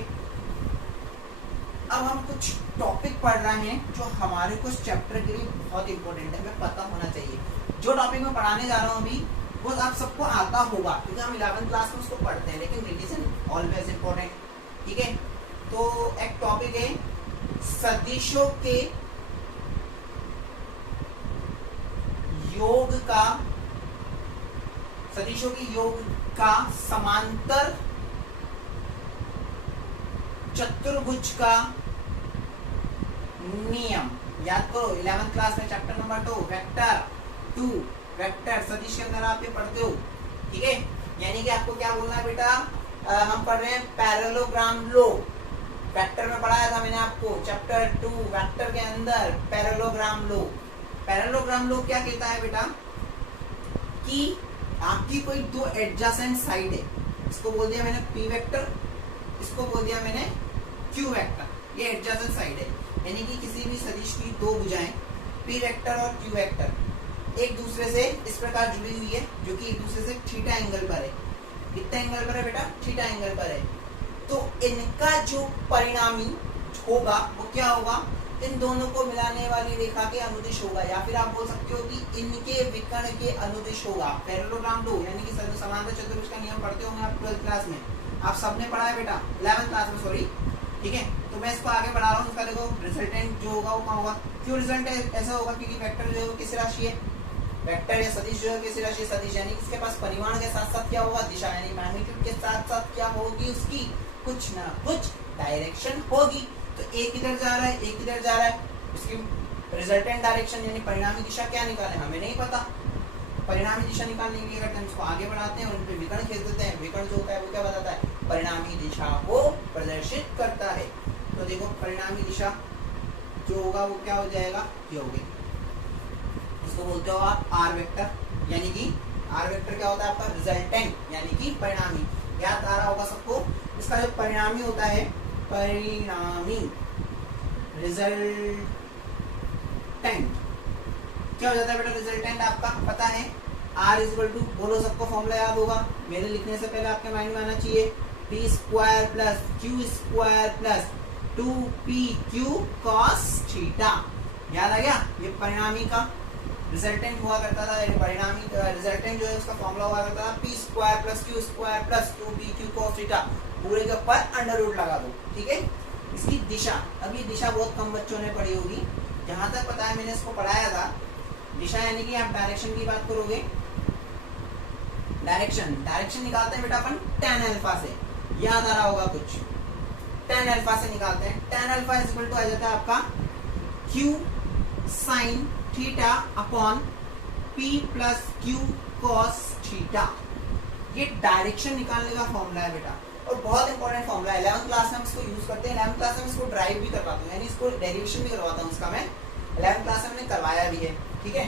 अब हम कुछ टॉपिक पढ़ रहे हैं जो हमारे कुछ चैप्टर के लिए बहुत इंपॉर्टेंट है, हमें पता होना चाहिए। जो टॉपिक मैं पढ़ाने जा रहा हूँ अभी वो आप सबको आता होगा, क्योंकि हम 11th क्लास में उसको पढ़ते हैं, लेकिन रिवीजन ऑलवेज इंपॉर्टेंट। ठीक है, तो एक टॉपिक है सदिशों के योग का, सदिशों के योग का समांतर चतुर्भुज का नियम। याद करो 11th क्लास में चैप्टर नंबर 2 वेक्टर 2 वेक्टर सदिश के अंदर आप ये पढ़ते हो। ठीक है, यानी कि आपको क्या बोलना है बेटा, हम पढ़ रहे हैं पैरेललोग्राम लो। वेक्टर में पढ़ाया था मैंने आपको चैप्टर 2 वेक्टर के अंदर पैरेललोग्राम लो। पैरेललोग्राम लो क्या कहता है बेटा, कि आपकी कोई दो एडजेसेंट साइड है, इसको बोल दिया मैंने P वेक्टर, इसको बोल दिया मैंने Q वेक्टर, ये एडजेसेंट साइड है, यानी कि किसी भी सदिश की दो भुजाएं P वेक्टर और Q वेक्टर एक दूसरे से इस प्रकार जुड़ी हुई है, जो कि एक दूसरे से थीटा एंगल पर है। कितना एंगल पर है बेटा, थीटा एंगल पर है। तो इनका जो परिणामी होगा वो क्या होगा, इन दोनों को मिलाने वाली रेखा के अनुदिश होगा, या फिर आप बोल सकते हो कि इनके विकर्ण के अनुदिश होगा। पैरेललोग्राम लो यानी कि समांतर चतुर्भुज का नियम पढ़ते होंगे आप 12th क्लास में, आप सबने पढ़ा है बेटा 11th क्लास में, सॉरी। ठीक है, तो मैं इसको आगे बढ़ा रहा हूँ। इसका देखो रिजल्टेंट जो होगा वो क्या होगा, क्यों रिजल्ट ऐसा होगा, क्योंकि वेक्टर जो है वो किस राशि है, वेक्टर या सदिश जो है किस राशि, सदिश, यानी इसके पास परिमाण के साथ साथ क्या होगा, दिशा, यानी मैग्नीट्यूड के साथ साथ क्या होगी, उसकी कुछ ना कुछ डायरेक्शन होगी। तो एक इधर जा रहा है, एक इधर जा रहा है, इसकी रिजल्टेंट डायरेक्शन यानी परिणामी दिशा क्या निकाले, हमें नहीं पता। परिणामी दिशा निकालने के लिए करते हैं, इसको आगे बढ़ाते हैं और उन पे विकर्ण खींच देते हैं। विकर्ण जो होता है वो क्या बताता है, परिणामी दिशा को प्रदर्शित करता है। तो देखो परिणामी दिशा जो होगा वो क्या हो जाएगा, ये होगी, इसको बोलते हो आप आर वेक्टर, यानी कि आर वेक्टर क्या होता है आपका, रिजल्टेंट यानी कि परिणामी। याद आ रहा होगा सबको, इसका जो परिणामी होता है, परिणामी रिजल्टेंट क्या हो जाता है बेटा, रिजल्टेंट आपका पता है R इक्वल टू, बोलो सबको फॉर्मूला याद होगा, मेरे लिखने से पहले आपके माइंड में आना चाहिए, p square plus q square plus 2pq cos theta. याद आ गया, ये परिणामी का रिजल्टेंट हुआ करता था, परिणामी रिजल्टेंट जो है उसका फॉर्मूला हुआ करता था p square plus q square plus 2pq cos theta, पूरे के ऊपर अंडर रूट लगा दो। ठीक है, इसकी दिशा, अब ये दिशा बहुत कम बच्चों ने पढ़ी होगी, जहां तक पता है मैंने इसको पढ़ाया था। दिशा यानी कि आप डायरेक्शन की बात करोगे, डायरेक्शन निकालते हैं बेटा अपन tan अल्फा से, याद आ रहा होगा कुछ, tan अल्फा से निकालते हैं। tan अल्फा इक्वल टू आ जाता है आपका q sin theta upon p plus q cos theta. ये डायरेक्शन निकालने का फॉर्मूला है बेटा, और बहुत इंपॉर्टेंट फॉर्मूला है। 11th क्लास में हम इसको यूज करते हैं, 11th क्लास में इसको ड्राइव भी करवाता हूँ, यानी इसको डेरिवेशन भी करवाता हूँ इसका, मैं 11th क्लास में मैंने करवाया भी है। ठीक है,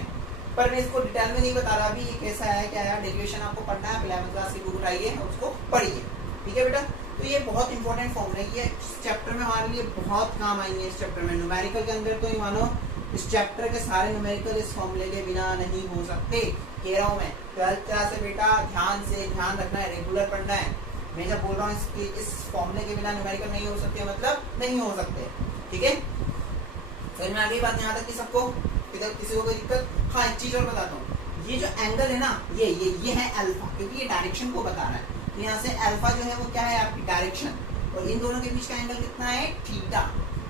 पर मैं इसको डिटेल में नहीं बता रहा अभी, ये कैसा है क्या है, डेरिवेशन आपको पढ़ना है, 11th क्लास की बुक उठाइए और उसको पढ़िए। ठीक है बेटा, तो ये बहुत इंपॉर्टेंट फॉर्मूला है, ये चैप्टर में हमारे लिए बहुत काम आएंगे। इस चैप्टर में न्यूमेरिकल के अंदर तो ये मानो इस चैप्टर के सारे न्यूमेरिकल इस फॉर्मूले के बिना नहीं हो सकते। कह रहा हूँ मैं 12th क्लास से बेटा ध्यान रखना है, रेगुलर पढ़ना है। मैं जब बोल रहा हूँ इस फॉर्मूले के बिना न्यूमेरिकल नहीं हो सकते, मतलब नहीं हो सकते। ठीक है, समझ में आ गई बात यहाँ तक कि सबको? इधर किसी को कोई दिक्कत? हाँ, एक चीज और बताता हूँ, ये जो एंगल है ना, ये है अल्फा, क्योंकि ये डायरेक्शन को बता रहा है। तो यहाँ से अल्फा जो है वो क्या है आपकी डायरेक्शन, और इन दोनों के बीच का एंगल कितना है? थीटा।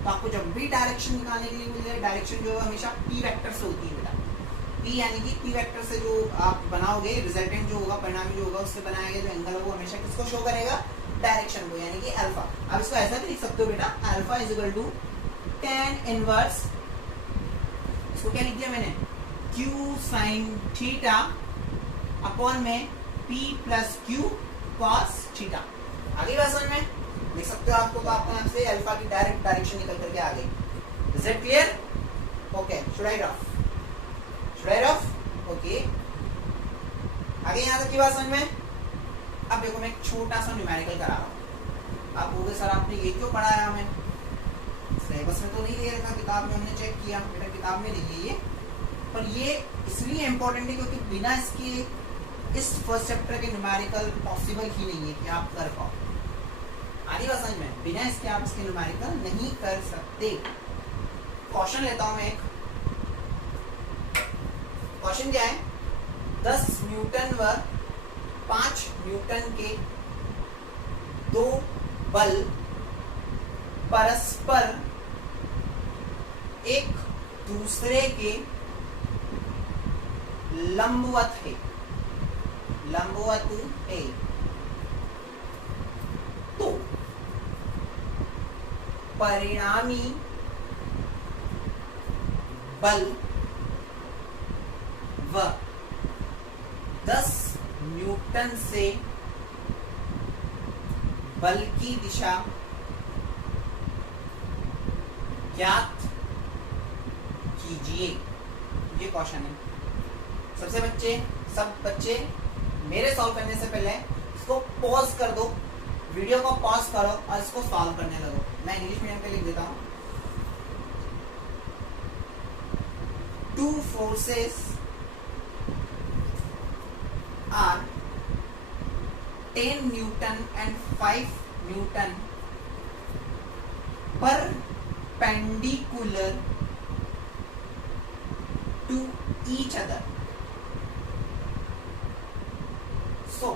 तो आपको जब भी डायरेक्शन निकालने के लिए मिल जाए, डायरेक्शन जो है हमेशा पी वेक्टर से होती है बेटा। पी यानी कि पी वेक्टर से जो आप बनाओगे, रिजल्टेंट जो होगा, परिणामी जो होगा, उससे बनाया गया जो एंगल है वो हमेशा किसको शो करेगा? डायरेक्शन को, यानी कि अल्फा। अब इसको ऐसा भी लिख सकते हो बेटा, alpha is equal to tan inverse, इसको क्या लिख दिया मैंने? Q sin थीटा अपॉन में P plus Q cos theta. आगे बात समझ में? लिख सकते हो आपको, तो आपको यहाँ से अल्फा की डायरेक्ट डायरेक्शन निकल करके आ गई। Is it clear? Okay, should I rough? Okay, आगे यहाँ तक की बात समझ में? अब देखो मैं एक छोटा सा न्यूमेरिकल करा रहा हूँ। आप बोलोगे सर आपने ये क्यों पढ़ाया हमें? सिलेबस में तो नहीं दे रखा, किताब में हमने चेक किया बेटा, किताब में नहीं है ये, पर ये इसलिए इम्पोर्टेंट है क्योंकि बिना इसके इस फर्स्ट चैप्टर के न्यूमेरिकल पॉसिबल ही नहीं है कि आप कर पाओ। आधी बात समझ में? बिना इसके आप इसके न्यूमेरिकल नहीं कर सकते। क्वेश्चन लेता हूं मैं एक। क्वेश्चन क्या है? 10 न्यूटन व 5 न्यूटन के दो बल परस्पर एक दूसरे के लंबवत है, तो परिणामी बल व 10 न्यूटन से बल की दिशा ज्ञात कीजिए। ये क्वेश्चन है। सब बच्चे मेरे सॉल्व करने से पहले इसको पॉज कर दो, वीडियो को पॉज करो और इसको सॉल्व करने लगो। मैं इंग्लिश मीडियम पे लिख देता हूं। 2 forces are 10 Newton and 5 Newton perpendicular to each other. So,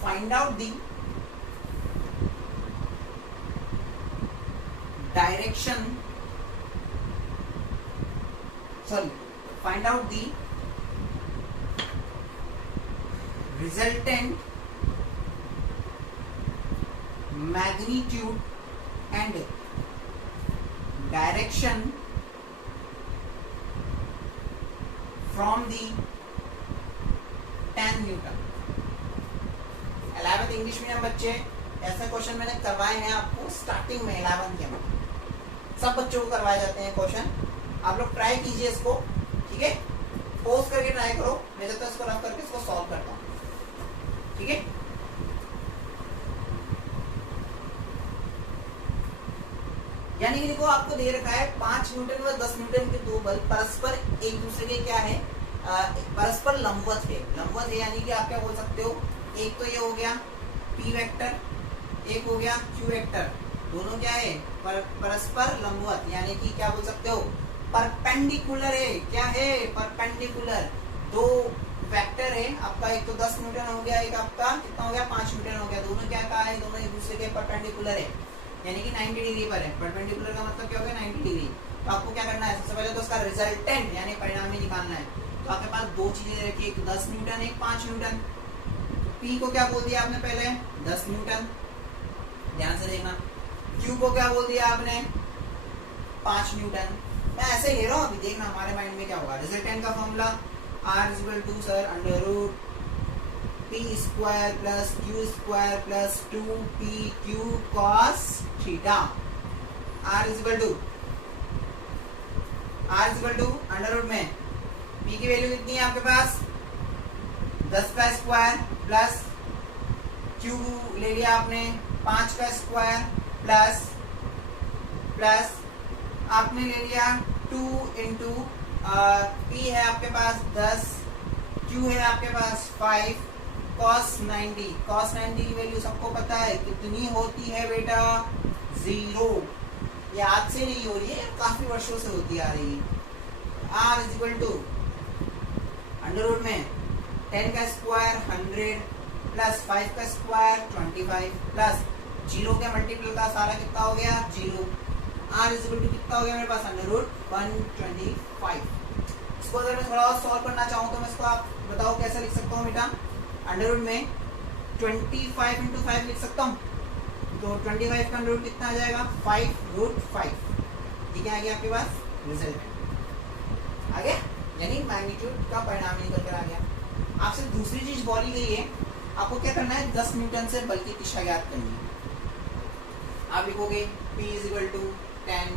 find out the direction. Find out the resultant magnitude and direction from the 10 Newton. 11th English medium बच्चे, ऐसे क्वेश्चन मैंने करवाए हैं आपको स्टार्टिंग में 11th के में, सब बच्चों को करवाए जाते हैं क्वेश्चन। आप लोग ट्राई कीजिए इसको, ठीक है? पोस्ट करके ट्राई करो, मैं जब तक इसको रफ करके इसको सॉल्व करता हूँ, ठीक है? यानी कि देखो आपको दे रखा है 5 न्यूटन व 10 न्यूटन के दो बल परस्पर एक दूसरे के क्या है? परस्पर लंबवत है। लंबवत है यानी कि आप क्या बोल सकते हो? एक तो ये हो गया P वेक्टर, एक हो गया Q वेक्टर, दोनों क्या है? परस्पर लंबवत, यानी कि क्या बोल सकते हो? परपेंडिकुलर है। क्या है? परपेंडिकुलर। दो वेक्टर है आपका, एक तो 10 न्यूटन हो गया, एक आपका कितना हो गया? 5 न्यूटन हो गया। दोनों क्या कहा है? दोनों एक दूसरे के परपेंडिकुलर है, यानी कि 90 डिग्री पर है। परपेंडिकुलर का मतलब क्या हो गया? 90 डिग्री। तो आपको क्या करना है? सबसे पहले तो उसका रिजल्टेंट यानी परिणामी निकालना है। तो आपके पास दो चीजें रखी, एक 10 न्यूटन, एक 5 न्यूटन। P को क्या बोल दिया आपने? पहले 10 न्यूटन, ध्यान से देखना। Q को क्या बोल दिया आपने? 5 न्यूटन। मैं ऐसे ले रहा हूँ, अभी देखना हमारे माइंड में क्या होगा। रिजल्टेंट का formula R = sir under P square plus Q square plus 2PQ cos theta. R = under root में P की वैल्यू कितनी है आपके पास? 10 का स्क्वायर प्लस Q ले लिया आपने 5 का स्क्वायर प्लस प्लस आपने ले लिया 2 इंटू पी है आपके पास 10, क्यू है आपके पास 5, cos 90 की वैल्यू सबको पता है कितनी होती है बेटा 0। ये आज से नहीं हो रही है, काफी वर्षों से होती आ रही है। r is equal to under root में 10 का स्क्वायर 100 प्लस 5 का स्क्वायर 25 प्लस 0 के मल्टीपल का सारा कितना हो गया 0। r इज इक्वल टू कितना हो गया मेरे पास अंडर रूट 125। इसको अगर मैं थोड़ा और सॉल्व करना चाहूँ तो मैं इसको आप बताओ कैसे लिख सकता हूँ बेटा। अंडर रूट में 25 इंटू 5 लिख सकता हूँ, तो 25 का अंडर रूट कितना आ जाएगा 5 रूट 5। ठीक है, आ गया आपके पास रिजल्ट आ गया, यानी मैग्नीट्यूड का परिणाम निकल कर आ गया। आपसे दूसरी चीज बोली गई है, आपको क्या करना है 10 न्यूटन से बल की दिशा ज्ञात करनी है। आप लिखोगे P is equal to 10,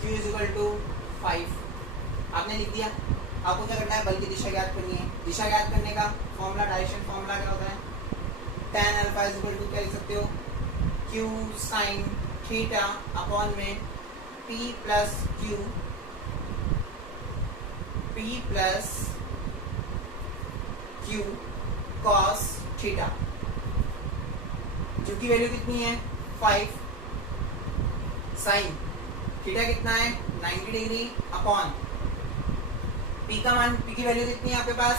Q is equal to 5, आपने लिख दिया। आपको क्या करना है बल की दिशा ज्ञात करनी है। दिशा ज्ञात करने का फॉर्मूला, डायरेक्शन फॉर्मूला क्या होता है, tan alpha is equal to क्या लिख सकते हो Q sin थीटा अपॉन में P plus Q, P plus Q cos theta. Q की वैल्यू कितनी है 5, साइन थीटा कितना है 90 डिग्री अपॉन P का मान, P की वैल्यू कितनी है आपके पास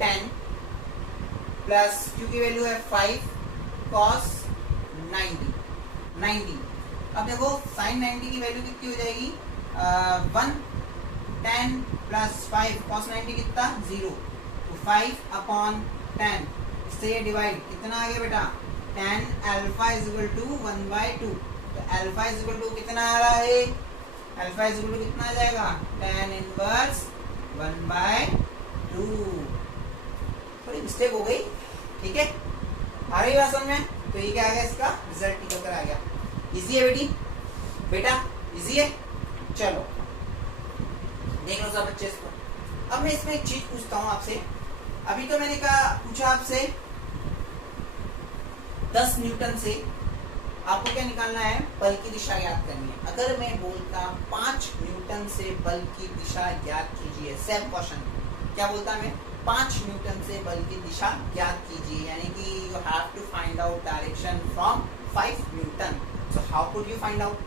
10 प्लस Q की वैल्यू है 5 cos 90। अब देखो साइन 90 की वैल्यू कितनी हो जाएगी 1, 10 प्लस 5 cos 90 कितना 0, तो 5 अपॉन 10 से डिवाइड कितना आ गया बेटा tan alpha is equal to 1/2। तो अल्फा इज इक्वल टू कितना आ रहा है, अल्फा इज इक्वल टू कितना आ जाएगा tan इनवर्स 1/2। थोड़ी मिस्टेक हो गई, ठीक है, आ रही बात समझ में। तो ये क्या आ गया, इसका रिजल्ट निकल कर आ गया। इजी है बेटा इजी है। चलो देख लो सब बच्चे इसको। अब मैं इसमें एक चीज पूछता हूँ आपसे। अभी तो मैंने पूछा आपसे 10 न्यूटन से आपको क्या निकालना है, बल की दिशा ज्ञात करनी है। अगर मैं बोलता 5 न्यूटन से बल की दिशा ज्ञात कीजिए, सेम क्वेश्चन, क्या बोलता मैं 5 न्यूटन से बल की दिशा ज्ञात कीजिए, यानी कि you have to find out direction from 5 newton. So how could you find out,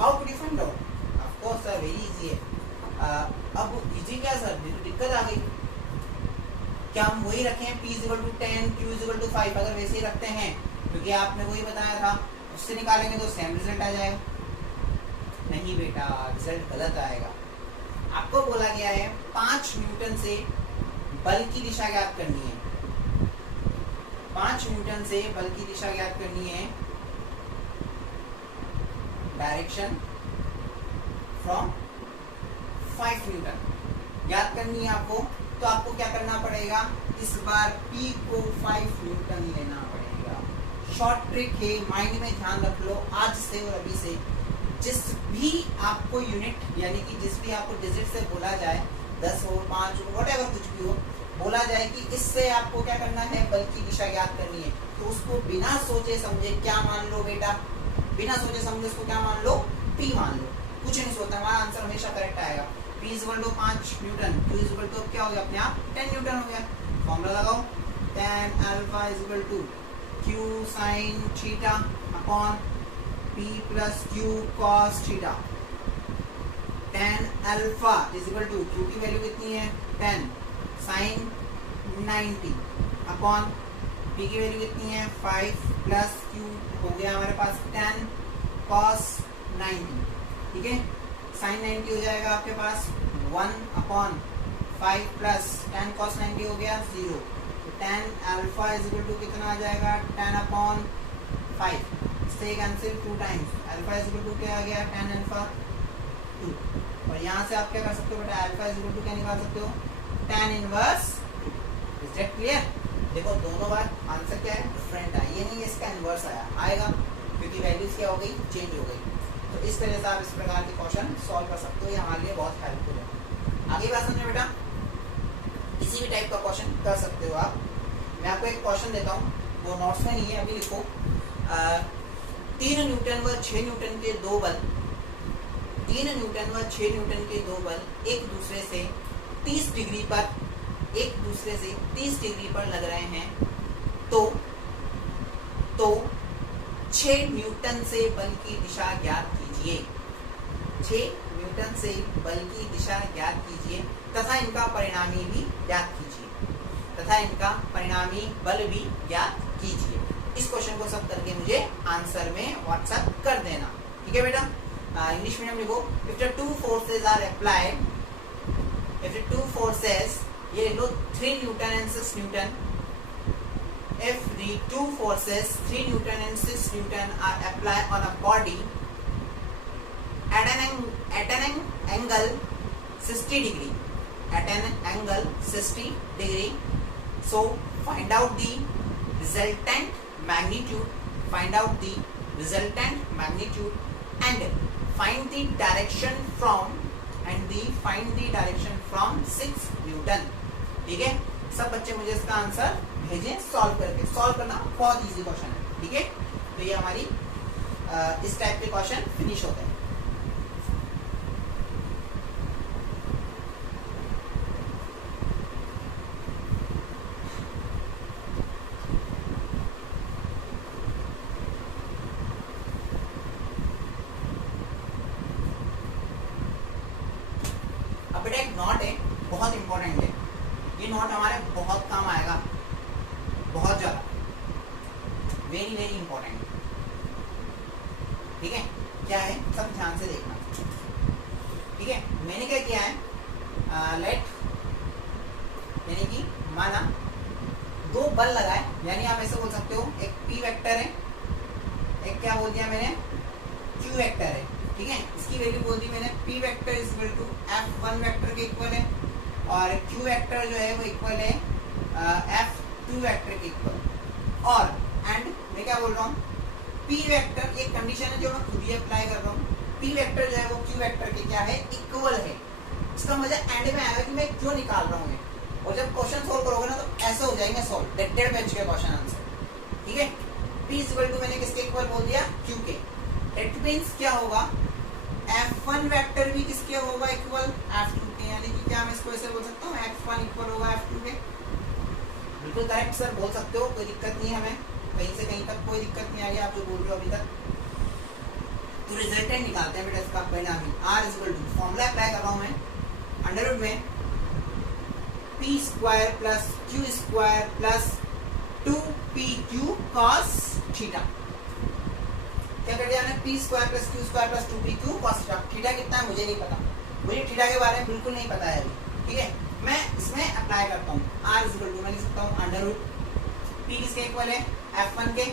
of course sir very easy है। अब इजी क्या सर, तो दिक्कत आ गई। क्या हम वही रखें P is equal to 10, Q is equal to 5, अगर वैसे ही रखते हैं क्योंकि आपने वही बताया था, उससे निकालेंगे तो सेम रिजल्ट आ जाएगा। नहीं बेटा, रिजल्ट गलत आएगा। आपको बोला गया है 5 न्यूटन से बल की दिशा ज्ञात करनी है। 5 न्यूटन से बल की दिशा ज्ञात करनी है, डायरेक्शन फ्रॉम 5 न्यूटन ज्ञात करनी है आपको। तो आपको क्या करना पड़ेगा, इस बार P को 5 न्यूटन लेना पड़ेगा। शॉर्ट ट्रिक है, माइंड में ध्यान रख लो आज से और अभी से। जिस भी आपको यूनिट यानी कि जिस भी आपको डिजिट से बोला जाए, 10 हो 5 हो व्हाटएवर कुछ भी हो, बोला जाए कि इससे आपको क्या करना है, बल की दिशा ज्ञात करनी है, तो उसको बिना सोचे समझे क्या मान लो बेटा, बिना सोचे समझे उसको क्या मान लो, P मान लो। कुछ नहीं सोचता, हमारा आंसर हमेशा करेक्ट आएगा। P is equal to 5 newton, Q is equal to क्या हो गया अपने आप 10 न्यूटन हो गया। फॉर्मूला लगाओ, tan alpha is equal to Q sin theta upon P plus Q cos theta. tan alpha is equal to Q की value कितनी है 10 sin 90 अपॉन P की वैल्यू कितनी है 5 प्लस Q हो गया हमारे पास 10 cos 90। ठीक है, sin 90 हो जाएगा आपके पास 1 अपॉन 5 प्लस tan cos 90 हो गया 0। तो tan alpha is equal to कितना आ जाएगा 10 अपॉन 5, इससे cancel 2 times, alpha is equal to क्या आ गया tan अल्फा 2। और यहाँ से आप क्या कर सकते हो बेटा, अल्फा इज इक्वल टू क्या निकाल सकते हो tan inverse. Is that clear? देखो दोनों बार आंसर क्या है, डिफरेंट है, ये नहीं इसका इनवर्स आएगा क्योंकि वैल्यूज क्या हो गई, चेंज हो गई। तो इस तरह से आप इस प्रकार के क्वेश्चन सॉल्व कर सकते हो, ये हमारे लिए बहुत हेल्पफुल है। आगे बात समझे बेटा, किसी भी टाइप का क्वेश्चन कर सकते हो आप। मैं आपको एक क्वेश्चन देता हूँ, वो नोट्स में नहीं है, अभी लिखो। 3 न्यूटन व 6 न्यूटन के दो बल 3 न्यूटन व 6 न्यूटन के दो बल एक दूसरे से 30 डिग्री पर लग रहे हैं, तो 6 न्यूटन से बल की दिशा ज्ञात कीजिए। 6 न्यूटन से बल की दिशा ज्ञात कीजिए तथा इनका परिणामी भी ज्ञात कीजिए, तथा इनका परिणामी बल भी ज्ञात कीजिए। इस क्वेश्चन को सब करके मुझे आंसर में व्हाट्सएप कर देना, ठीक है बेटा। इंग्लिश मीडियम लिखो। If the two forces are applied, if the two forces, ये लिख लो 3 newton and 6 newton. If the two forces 3 Newton and 6 Newton are applied on a body at an angle 60 degree, at an angle 60 degree, so find out the resultant magnitude, and find the direction from 6 Newton, ठीक है। सब बच्चे मुझे इसका answer भेजें solve करके। Solve करना बहुत इजी क्वेश्चन है, ठीक है। तो ये हमारी इस टाइप के क्वेश्चन फिनिश होते हैं। अब बेटा एक नोट है, बहुत इंपॉर्टेंट है। ये नोट हमारे बहुत काम आएगा, बहुत ज्यादा, वेरी वेरी इंपॉर्टेंट, ठीक है। क्या है, सब ध्यान से देखना, ठीक है। मैंने क्या किया है, लेट यानी कि माना 2 बल लगाए, यानी आप ऐसे बोल सकते हो, एक P वेक्टर है, एक क्या बोल दिया मैंने, Q वेक्टर है, ठीक है। इसकी वैल्यू बोल दी मैंने, P vector is equal to F1 vector के इक्वल है, और Q वेक्टर जो है वो इक्वल है F2 वेक्टर के इक्वल। और एंड मैं क्या बोल रहा हूँ, P वेक्टर, ये कंडीशन है जो मैं खुद ही अप्लाई कर रहा हूँ। P वेक्टर जो है वो Q वेक्टर के क्या है, इक्वल है। इसका मजा एंड में आएगा कि मैं क्यों निकाल रहा हूँ। और जब क्वेश्चन सोल्व करोगे ना तो ऐसे हो जाएंगे सोल्व, डेड पेज के क्वेश्चन आंसर, ठीक है। P इज इक्वल टू मैंने किसके इक्वल बोल दिया, Q के। इट मींस क्या होगा, F1 वेक्टर भी किसके होगा, इक्वल F2 के। यानी कि क्या मैं इसको ऐसे बोल सकता हूँ, F1 इक्वल होगा F2 के। बिल्कुल करेक्ट सर, बोल सकते हो, कोई दिक्कत नहीं है, हमें कहीं से कहीं तक कोई दिक्कत नहीं आ रही, आप जो बोल रहे हो अभी तक। तो रिजल्टेंट निकालते हैं बेटा इसका परिणामी। R is equal to, formula apply कर रहा हूँ मैं, अंडर रूट में P square plus Q square plus 2PQ cos theta. क्या कर दिया मैंने, P square plus Q square plus 2PQ cos theta. Theta कितना है मुझे नहीं पता, मुझे थीटा के बारे में बिल्कुल नहीं पता है अभी, ठीक है। मैं इसमें अप्लाई करता हूँ। R इज इक्वल टू मैं लिख सकता हूँ अंडर रूट P किसके इक्वल है, F1 के,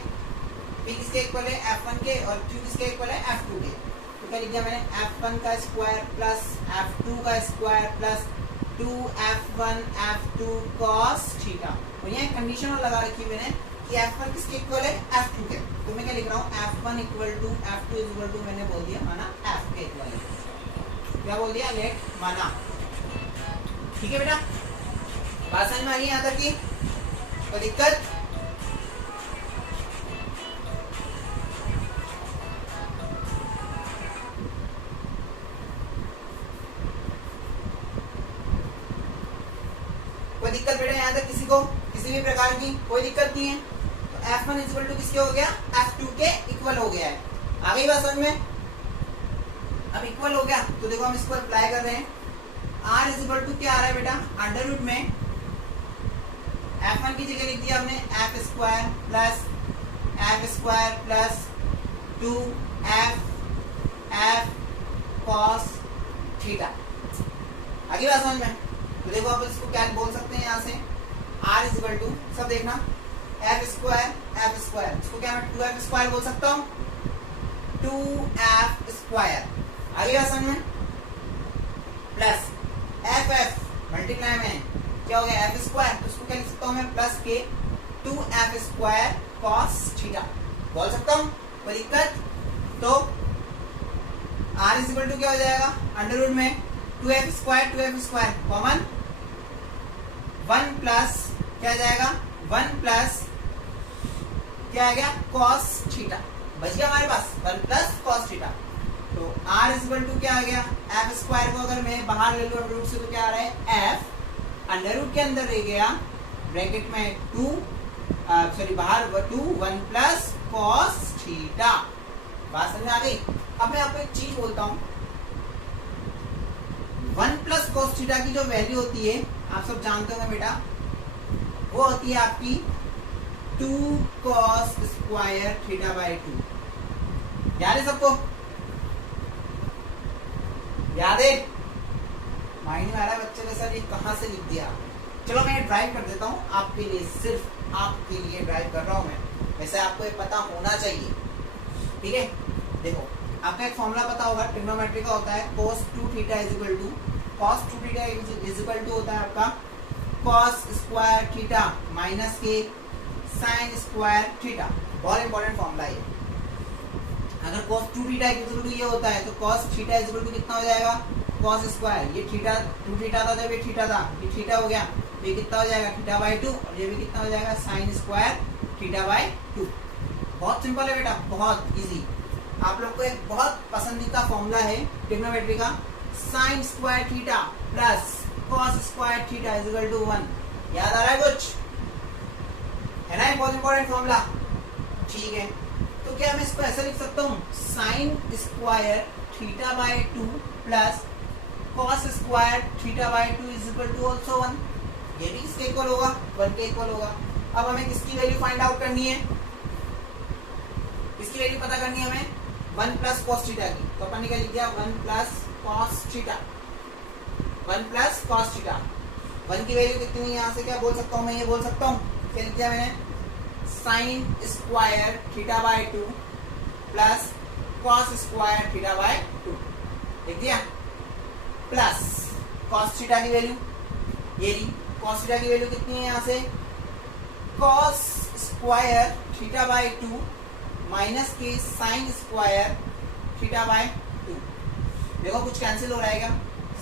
P किसके इक्वल है, F1 के, और Q किसके इक्वल है, F2 के। तो क्या लिख दिया मैंने, F1 का स्क्वायर प्लस F2 का square plus 2F1 F2 cos theta. और यहाँ कंडीशन लगा रखी मैंने कि F1 किसके इक्वल है, F2 के। तो मैं क्या लिख रहा हूँ, F1 equal to F2 equal to, मैंने बोल दिया माना F के इक्वल है। क्या बोल दिया, लेट माना, ठीक है बेटा। बात समझ में आ गई यहाँ तक की, कोई दिक्कत? कोई दिक्कत बेटा यहाँ तक किसी को, किसी भी प्रकार की कोई दिक्कत नहीं है। तो F1 इक्वल टू किसके हो गया, F2 के इक्वल हो गया है। आ गई बात समझ में? अब इक्वल हो गया तो देखो हम इसको अप्लाई कर रहे हैं। R इज इक्वल टू क्या आ रहा है बेटा, अंडर रूट में F1 की जगह लिख दिया हमने F square plus 2F cos theta. आगे बात समझ में? तो देखो आप इसको क्या बोल सकते हैं यहाँ से, R इज इक्वल टू, सब देखना, F स्क्वायर, इसको क्या मैं 2F स्क्वायर बोल सकता हूँ, 2F स्क्वायर। आगे बात समझ में? प्लस F मल्टीप्लाई में क्या हो गया, F स्क्वायर, तो इसको क्या लिख सकता हूँ मैं, प्लस के 2F स्क्वायर cos थीटा बोल सकता हूँ, कोई दिक्कत? तो R इज इक्वल टू क्या हो जाएगा, अंडर रूट में 2F स्क्वायर कॉमन, 1 प्लस क्या जाएगा, 1 प्लस क्या आ गया cos थीटा, बच गया हमारे पास 1 प्लस cos थीटा। तो r इज इक्वल टू क्या आ गया, f स्क्वायर को अगर मैं बाहर ले लूं अंडर रूट से तो क्या आ रहा है f अंडर रूट के अंदर रह गया ब्रैकेट में 2 सॉरी बाहर 2 1 प्लस cos थीटा। बात समझ में आ गई। अब मैं आपको एक चीज बोलता हूं, 1 प्लस cos थीटा की जो वैल्यू होती है आप सब जानते होंगे बेटा, वो होती है आपकी 2 cos स्क्वायर थीटा बाई 2। याद है सबको, याद है? माइंड में आ रहा है बच्चे ने सर ये कहां से लिख दिया। चलो मैं ड्राइव कर देता हूं आपके लिए, सिर्फ आपके लिए ड्राइव कर रहा हूं मैं, वैसे आपको ये पता होना चाहिए, ठीक है। देखो आपका एक फॉर्मूला पता होगा, ट्रिग्नोमेट्री का होता है cos 2 theta is equal to cos 2 theta is equal to होता है आपका cos स्क्वायर थीटा माइनस के sin स्क्वायर थीटा। बहुत इंपॉर्टेंट फॉर्मूला है। अगर cos 2 थीटा इक्वल टू ये होता है तो cos theta is equal to कितना हो जाएगा, cos स्क्वायर, ये थीटा 2 थीटा था जब ये थीटा था, ये थीटा हो गया, तो ये कितना हो जाएगा थीटा बाई 2, और ये भी कितना हो जाएगा sin स्क्वायर थीटा बाई 2। बहुत सिंपल है बेटा, बहुत इजी। आप लोग को एक बहुत पसंदीदा फॉर्मूला है ट्रिग्नोमेट्री का, sin square theta plus cos square theta is equal to 1। याद आ रहा है कुछ? है ना, बहुत इंपॉर्टेंट फॉर्मूला। ठीक है, तो क्या मैं इसको ऐसा लिख सकता हूँ, sin square theta by 2 plus cos square theta by 2 is equal to also 1। ये भी किसके इक्वल होगा, 1 के इक्वल होगा। अब हमें किसकी वैल्यू फाइंड आउट करनी है, किसकी वैल्यू पता करनी है हमें, 1 प्लस cos थीटा की। तो अपन ने क्या लिख दिया, 1 plus cos theta, 1 plus cos theta. 1 की वैल्यू कितनी है, यहाँ से क्या बोल सकता हूँ मैं, ये बोल सकता हूँ, क्या लिख दिया मैंने, sin square theta by 2 plus cos square theta by 2 लिख दिया, प्लस cos थीटा की वैल्यू ये रही। cos थीटा की वैल्यू कितनी है, यहाँ से cos square theta by 2 minus के sin स्क्वायर थीटा बाई 2। देखो कुछ कैंसिल हो रहा है क्या,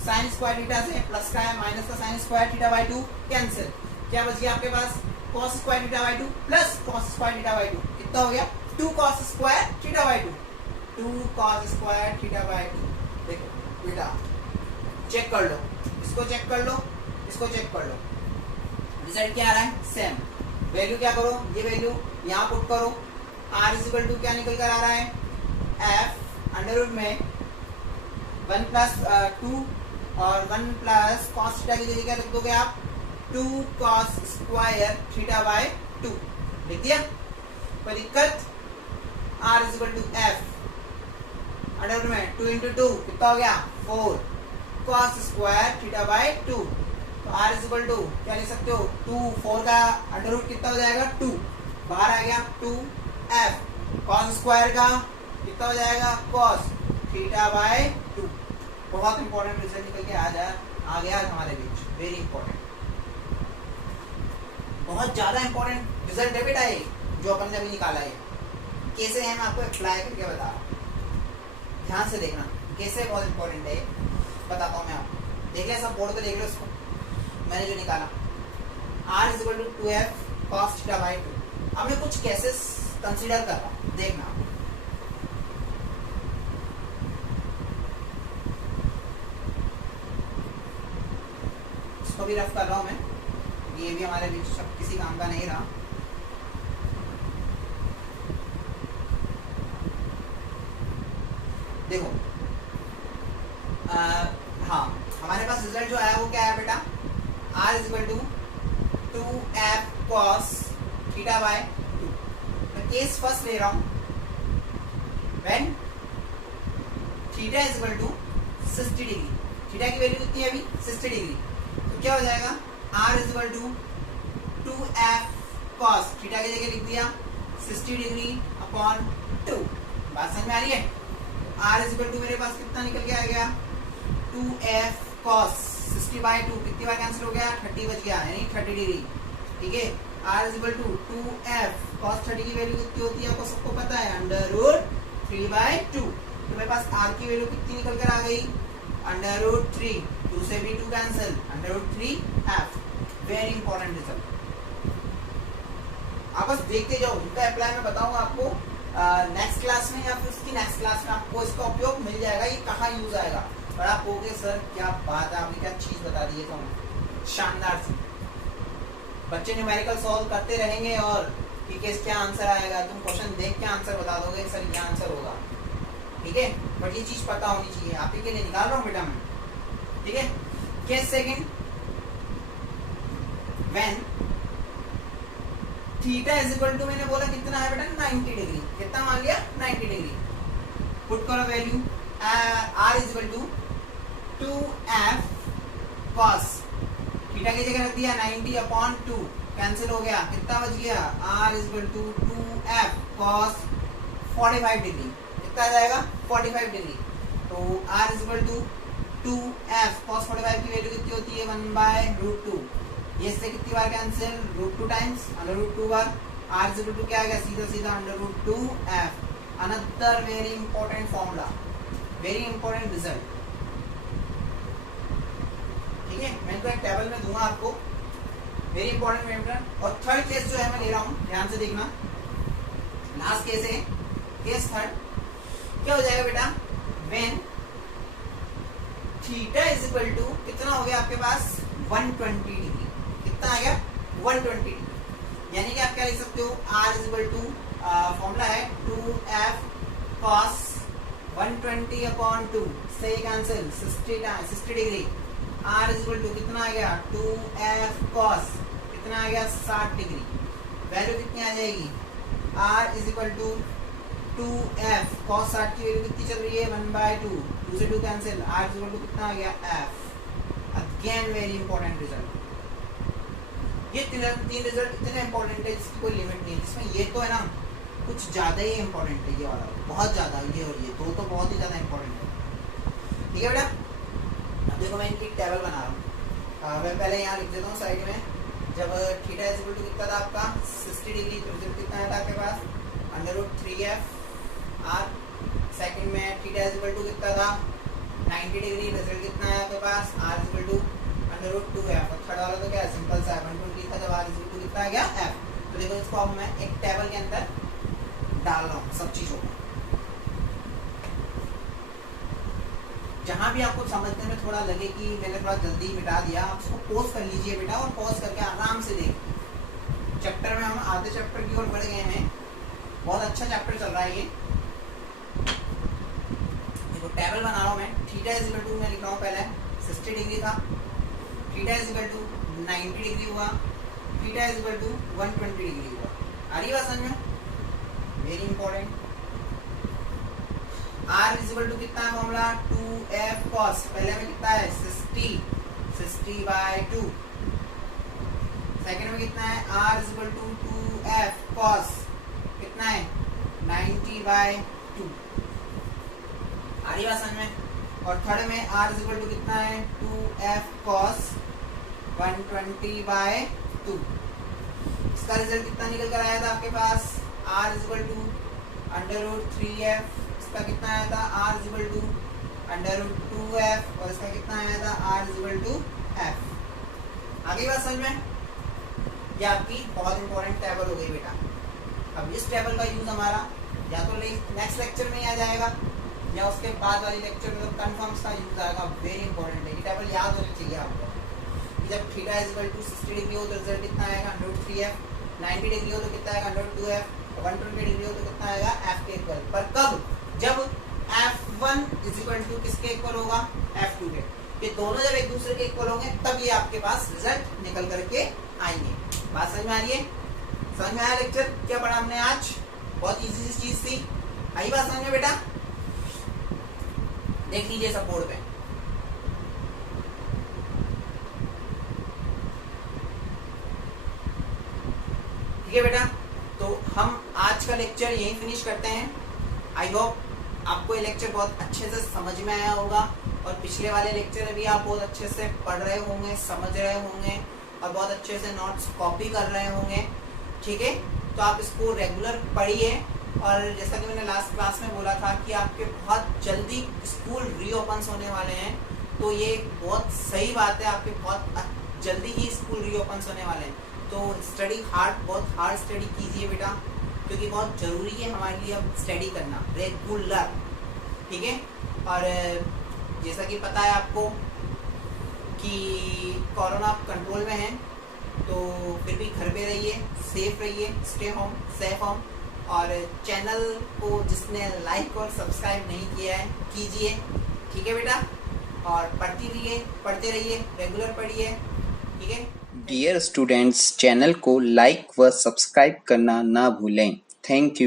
sin स्क्वायर थीटा से प्लस का है, माइनस का sin square theta by 2 cancel. क्या बच गया आपके पास, cos square theta by 2 plus cos square theta by 2 कितना हो गया, 2 cos square theta by 2, 2 cos square theta by 2। देखो बेटा चेक कर लो, इसको चेक कर लो, इसको चेक कर लो, रिजल्ट क्या आ रहा है, सेम। वैल्यू क्या करो, ये वैल्यू यहाँ पुट करो, r इज इक्वल टू क्या निकल कर आ रहा है, f अंडर रूट में 1 प्लस 2 और 1 प्लस cos थीटा की जगह क्या लिख दोगे आप, 2 cos स्क्वायर थीटा बाई 2 लिख दिया। कोई दिक्कत, r is equal to f under root में 2 इंटू 2 कितना हो गया 4 cos स्क्वायर थीटा बाई 2। तो r इज इक्वल टू क्या लिख सकते हो, 2 4 का अंडर रूट कितना हो जाएगा 2, बाहर आ गया 2 f cos स्क्वायर का कितना हो जाएगा cos थीटा बाई 2। बहुत इंपॉर्टेंट रिजल्ट निकल के आ गया हमारे बीच, वेरी इंपॉर्टेंट, बहुत ज्यादा इंपॉर्टेंट रिजल्ट है बेटा ये जो अपन ने अभी निकाला है। कैसे है मैं आपको अप्लाई करके बता रहा हूँ, ध्यान से देखना कैसे, बहुत इंपॉर्टेंट है बताता हूँ मैं आपको। देख लिया सब, बोर्ड पे देख लो इसको, मैंने जो निकाला r is equal to 2f cos theta by 2। अब मैं कुछ केसेस कंसीडर कर रहा हूँ, देखना इसको भी रफ कर रहा हूँ मैं, ये भी हमारे बीच सब किसी काम का नहीं रहा। देखो हाँ, हमारे पास रिजल्ट जो आया वो क्या है बेटा, r is equal to 2f cos theta by 2। मैं केस फर्स्ट ले रहा हूं, when theta is equal to 60 degree. Theta की वैल्यू कितनी है अभी, 60 डिग्री। तो क्या हो जाएगा, r is equal to 2f cos theta की जगह लिख दिया 60 डिग्री अपॉन 2। बात समझ में आ रही है। r इज इक्वल टू मेरे पास कितना निकल के आ गया, 2f cos 60 बाय 2 कितनी बार कैंसिल हो गया, 30 बच गया, यानी 30 डिग्री। ठीक है, r is equal to 2f cos 30 की वैल्यू कितनी होती है आपको सबको पता है, अंडर रूट 3 बाय 2। तो मेरे पास r की वैल्यू कितनी निकल कर आ गई, अंडर रूट 3, 2 से भी 2 cancel, under root 3f। Very important result, आप बस देखते जाओ, इनका अप्लाई मैं बताऊंगा आपको नेक्स्ट क्लास में या फिर उसकी नेक्स्ट क्लास में आपको इसका उपयोग मिल जाएगा, ये कहाँ यूज आएगा। और आप कहोगे सर क्या बात है, आपने क्या चीज बता दी है, तो शानदार सी। बच्चे न्यूमेरिकल सॉल्व करते रहेंगे और कि किस क्या आंसर आएगा, तुम क्वेश्चन देख के आंसर बता दोगे सर क्या आंसर होगा, ठीक है। बट ये चीज पता होनी चाहिए, आप ही के लिए निकाल रहा हूँ बेटा मैं, ठीक है। Case second, when theta is equal to, मैंने बोला कितना है बेटा 90 डिग्री, कितना मान लिया 90 डिग्री। पुट करो value, r is equal to 2f cos, theta की जगह रख दिया 90/2, कैंसिल हो गया, कितना बच गया r is equal to 2f cos 45 degree, कितना आ जाएगा 45 डिग्री। तो r is equal to 2f cos 45 की वैल्यू कितनी होती है 1/√2, ये से कितनी बार कैंसिल, √2 टाइम्स √2 बार, r इज इक्वल टू क्या आ गया सीधा सीधा √2f। Another very important formula, very important result, ठीक है। मैं तो एक टेबल में दूंगा आपको, वेरी इंपॉर्टेंट मेथड। और थर्ड केस जो है मैं ले रहा हूं, ध्यान से देखना, लास्ट केस है केस थर्ड। क्या हो जाएगा बेटा, when theta is equal to कितना हो गया आपके पास 120 डिग्री, कितना आ गया 120 डिग्री, यानी कि आप क्या लिख सकते हो, r is equal to formula है 2f cos 120/2 से cancel 60 degree, r is equal to कितना आ गया 2f cos कितना आ गया 60 डिग्री, वैल्यू कितनी आ जाएगी, r is equal to 2f cos 60 की वैल्यू कितनी चल रही है 1/2, 2 से 2 cancel, r is equal to कितना आ गया f। Again very important result, ये तीन रिजल्ट इतने इंपॉर्टेंट है जिसकी कोई लिमिट नहीं है, जिसमें ये तो है ना कुछ ज्यादा ही इंपॉर्टेंट है, ये वाला बहुत ज्यादा, ये और ये दो तो बहुत ही ज्यादा इंपॉर्टेंट है, ठीक है बेटा। अब देखो मैं इनकी टेबल बना रहा हूँ, मैं पहले यहाँ लिख देता हूँ साइड में, जब थीटा इज इक्वल टू कितना था आपका 60 डिग्री, तो रिजल्ट कितना आया था आपके पास √3f r। सेकंड में थीटा इज इक्वल टू कितना था 90 डिग्री, रिजल्ट कितना आया आपके पास r is equal to √2f। और थर्ड वाला तो क्या है सिंपल सा 120 था, जब r इज इक्वल टू कितना आ गया f। तो देखो इसको अब मैं एक टेबल के अंदर डाल रहा हूँ सब चीजों को, जहां भी आपको समझने में थोड़ा लगे कि मैंने थोड़ा जल्दी मिटा दिया, आप उसको पॉज कर लीजिए बेटा, और पॉज करके आराम से देख। चैप्टर में हम आधे चैप्टर की ओर बढ़ गए हैं, बहुत अच्छा चैप्टर चल रहा है ये। देखो टेबल बना रहा हूँ मैं, थीटा इज इक्वल टू मैं लिख रहा हूँ पहले 60 डिग्री था, theta is equal to 90 degree हुआ, theta is equal to 120 degree हुआ। आ रही बात समझ में, very important. r is equal to कितना है फॉर्मूला 2f cos, पहले में कितना है 60/2, सेकंड में कितना है r is equal to 2f cos कितना है 90/2। आ रही बात समझ में। और थर्ड में r इज इक्वल टू कितना है 2f cos 120/2। इसका रिजल्ट कितना निकल कर आया था आपके पास, r is equal to √3f, इसका कितना आया था r is equal to √2f, और इसका कितना आया था r is equal to f। आगे बात समझ में, ये आपकी बहुत इंपॉर्टेंट टेबल हो गई बेटा। अब इस टेबल का यूज हमारा या तो नेक्स्ट लेक्चर में आ जाएगा या उसके बाद वाली लेक्चर में कंफर्म का यूज आएगा, वेरी इंपॉर्टेंट है। ये टेबल याद होनी चाहिए आपको, जब theta is equal to 60 degree हो तो रिजल्ट कितना आएगा √3f, 90 डिग्री हो तो कितना आएगा √2f, 120 डिग्री हो तो कितना आएगा f के इक्वल। पर कब, जब f1 इज इक्वल टू किसके इक्वल होगा f2 के, ये दोनों जब एक दूसरे के इक्वल होंगे तब ये आपके पास रिजल्ट निकल करके आएंगे। बात समझ में आ रही है, समझ में आया लेक्चर क्या पढ़ा हमने आज, बहुत इजी सी चीज थी, आई बात समझ में बेटा। देख लीजिए सब बोर्ड पे, ठीक है बेटा। तो हम आज का लेक्चर यहीं फिनिश करते हैं। आई होप आपको ये लेक्चर बहुत अच्छे से समझ में आया होगा, और पिछले वाले लेक्चर भी आप बहुत अच्छे से पढ़ रहे होंगे, समझ रहे होंगे, और बहुत अच्छे से नोट्स कॉपी कर रहे होंगे, ठीक है। तो आप इसको रेगुलर पढ़िए, और जैसा कि मैंने लास्ट क्लास में बोला था कि आपके बहुत जल्दी स्कूल रीओपन होने वाले हैं, तो ये बहुत सही बात है, आपके बहुत जल्दी ही स्कूल रीओपन होने वाले हैं, तो स्टडी बहुत हार्ड स्टडी कीजिए बेटा, क्योंकि बहुत ज़रूरी है हमारे लिए अब स्टडी करना रेगुलर, ठीक है। और जैसा कि पता है आपको कि कोरोना कंट्रोल में है, तो फिर भी घर पे रहिए, सेफ रहिए, स्टे होम सेफ होम। और चैनल को जिसने लाइक और सब्सक्राइब नहीं किया है कीजिए, ठीक है बेटा। और पढ़ते रहिए, रेगुलर पढ़िए, ठीक है। डियर स्टूडेंट्स, चैनल को लाइक व सब्सक्राइब करना ना भूलें। Thank you.